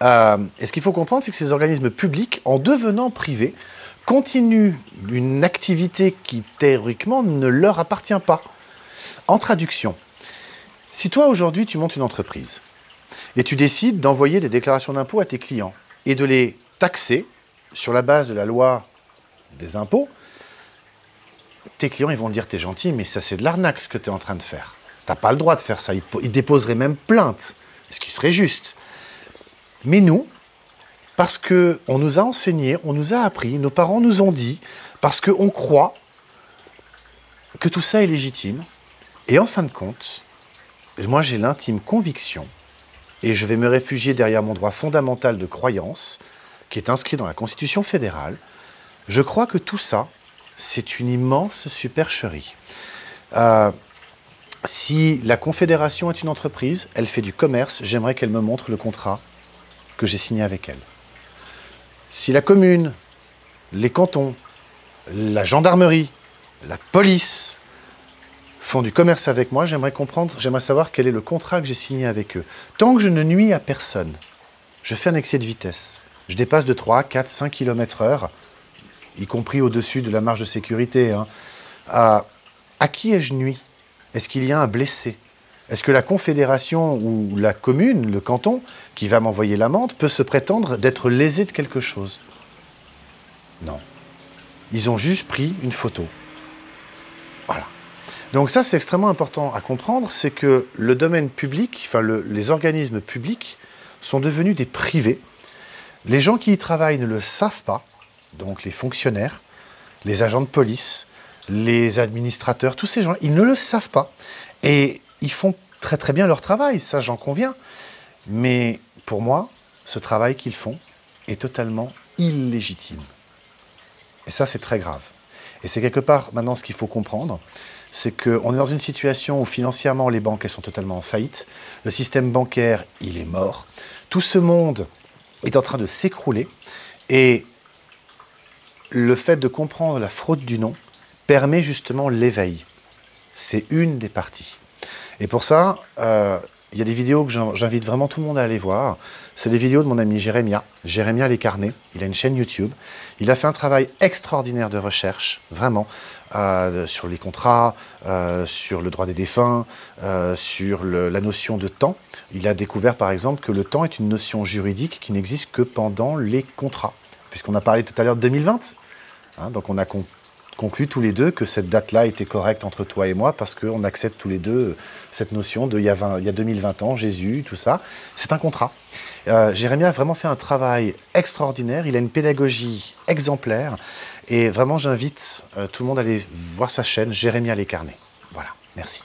Et ce qu'il faut comprendre, c'est que ces organismes publics, en devenant privés, continuent une activité qui théoriquement ne leur appartient pas. En traduction, si toi aujourd'hui tu montes une entreprise et tu décides d'envoyer des déclarations d'impôt à tes clients et de les taxer sur la base de la loi des impôts, tes clients ils vont te dire t'es gentil, mais ça c'est de l'arnaque ce que tu es en train de faire. T'as pas le droit de faire ça. Ils déposeraient même plainte, ce qui serait juste. Mais nous, parce qu'on nous a enseigné, on nous a appris, nos parents nous ont dit, parce qu'on croit que tout ça est légitime. Et en fin de compte, moi j'ai l'intime conviction, et je vais me réfugier derrière mon droit fondamental de croyance, qui est inscrit dans la Constitution fédérale, je crois que tout ça, c'est une immense supercherie. Si la Confédération est une entreprise, elle fait du commerce, j'aimerais qu'elle me montre le contrat que j'ai signé avec elle. Si la commune, les cantons, la gendarmerie, la police font du commerce avec moi, j'aimerais comprendre, j'aimerais savoir quel est le contrat que j'ai signé avec eux. Tant que je ne nuis à personne, je fais un excès de vitesse. Je dépasse de 3, 4, 5 km/h, y compris au-dessus de la marge de sécurité. Hein. À qui ai-je nuit? Est-ce qu'il y a un blessé? Est-ce que la confédération ou la commune, le canton, qui va m'envoyer l'amende, peut se prétendre d'être lésé de quelque chose? Non. Ils ont juste pris une photo. Voilà. Donc ça, c'est extrêmement important à comprendre, c'est que le domaine public, enfin les organismes publics sont devenus des privés. Les gens qui y travaillent ne le savent pas, donc les fonctionnaires, les agents de police, les administrateurs, tous ces gens, ils ne le savent pas. Et ils font très très bien leur travail, ça j'en conviens. Mais pour moi, ce travail qu'ils font est totalement illégitime. Et ça, c'est très grave. Et c'est quelque part, maintenant, ce qu'il faut comprendre, c'est qu'on est dans une situation où financièrement, les banques, elles sont totalement en faillite. Le système bancaire, il est mort. Tout ce monde est en train de s'écrouler. Et le fait de comprendre la fraude du nom permet justement l'éveil. C'est une des parties. Et pour ça, il y a des vidéos que j'invite vraiment tout le monde à aller voir. C'est les vidéos de mon ami Jérémia Lescarnet. Il a une chaîne YouTube. Il a fait un travail extraordinaire de recherche, vraiment, sur les contrats, sur le droit des défunts, sur la notion de temps. Il a découvert, par exemple, que le temps est une notion juridique qui n'existe que pendant les contrats. Puisqu'on a parlé tout à l'heure de 2020. Hein, donc on a conclu tous les deux que cette date-là était correcte entre toi et moi parce qu'on accepte tous les deux cette notion de il y a 2020 ans, Jésus, tout ça. C'est un contrat. Jérémia a vraiment fait un travail extraordinaire. Il a une pédagogie exemplaire. Et vraiment, j'invite tout le monde à aller voir sa chaîne, Jérémia Lescarnet. Voilà, merci.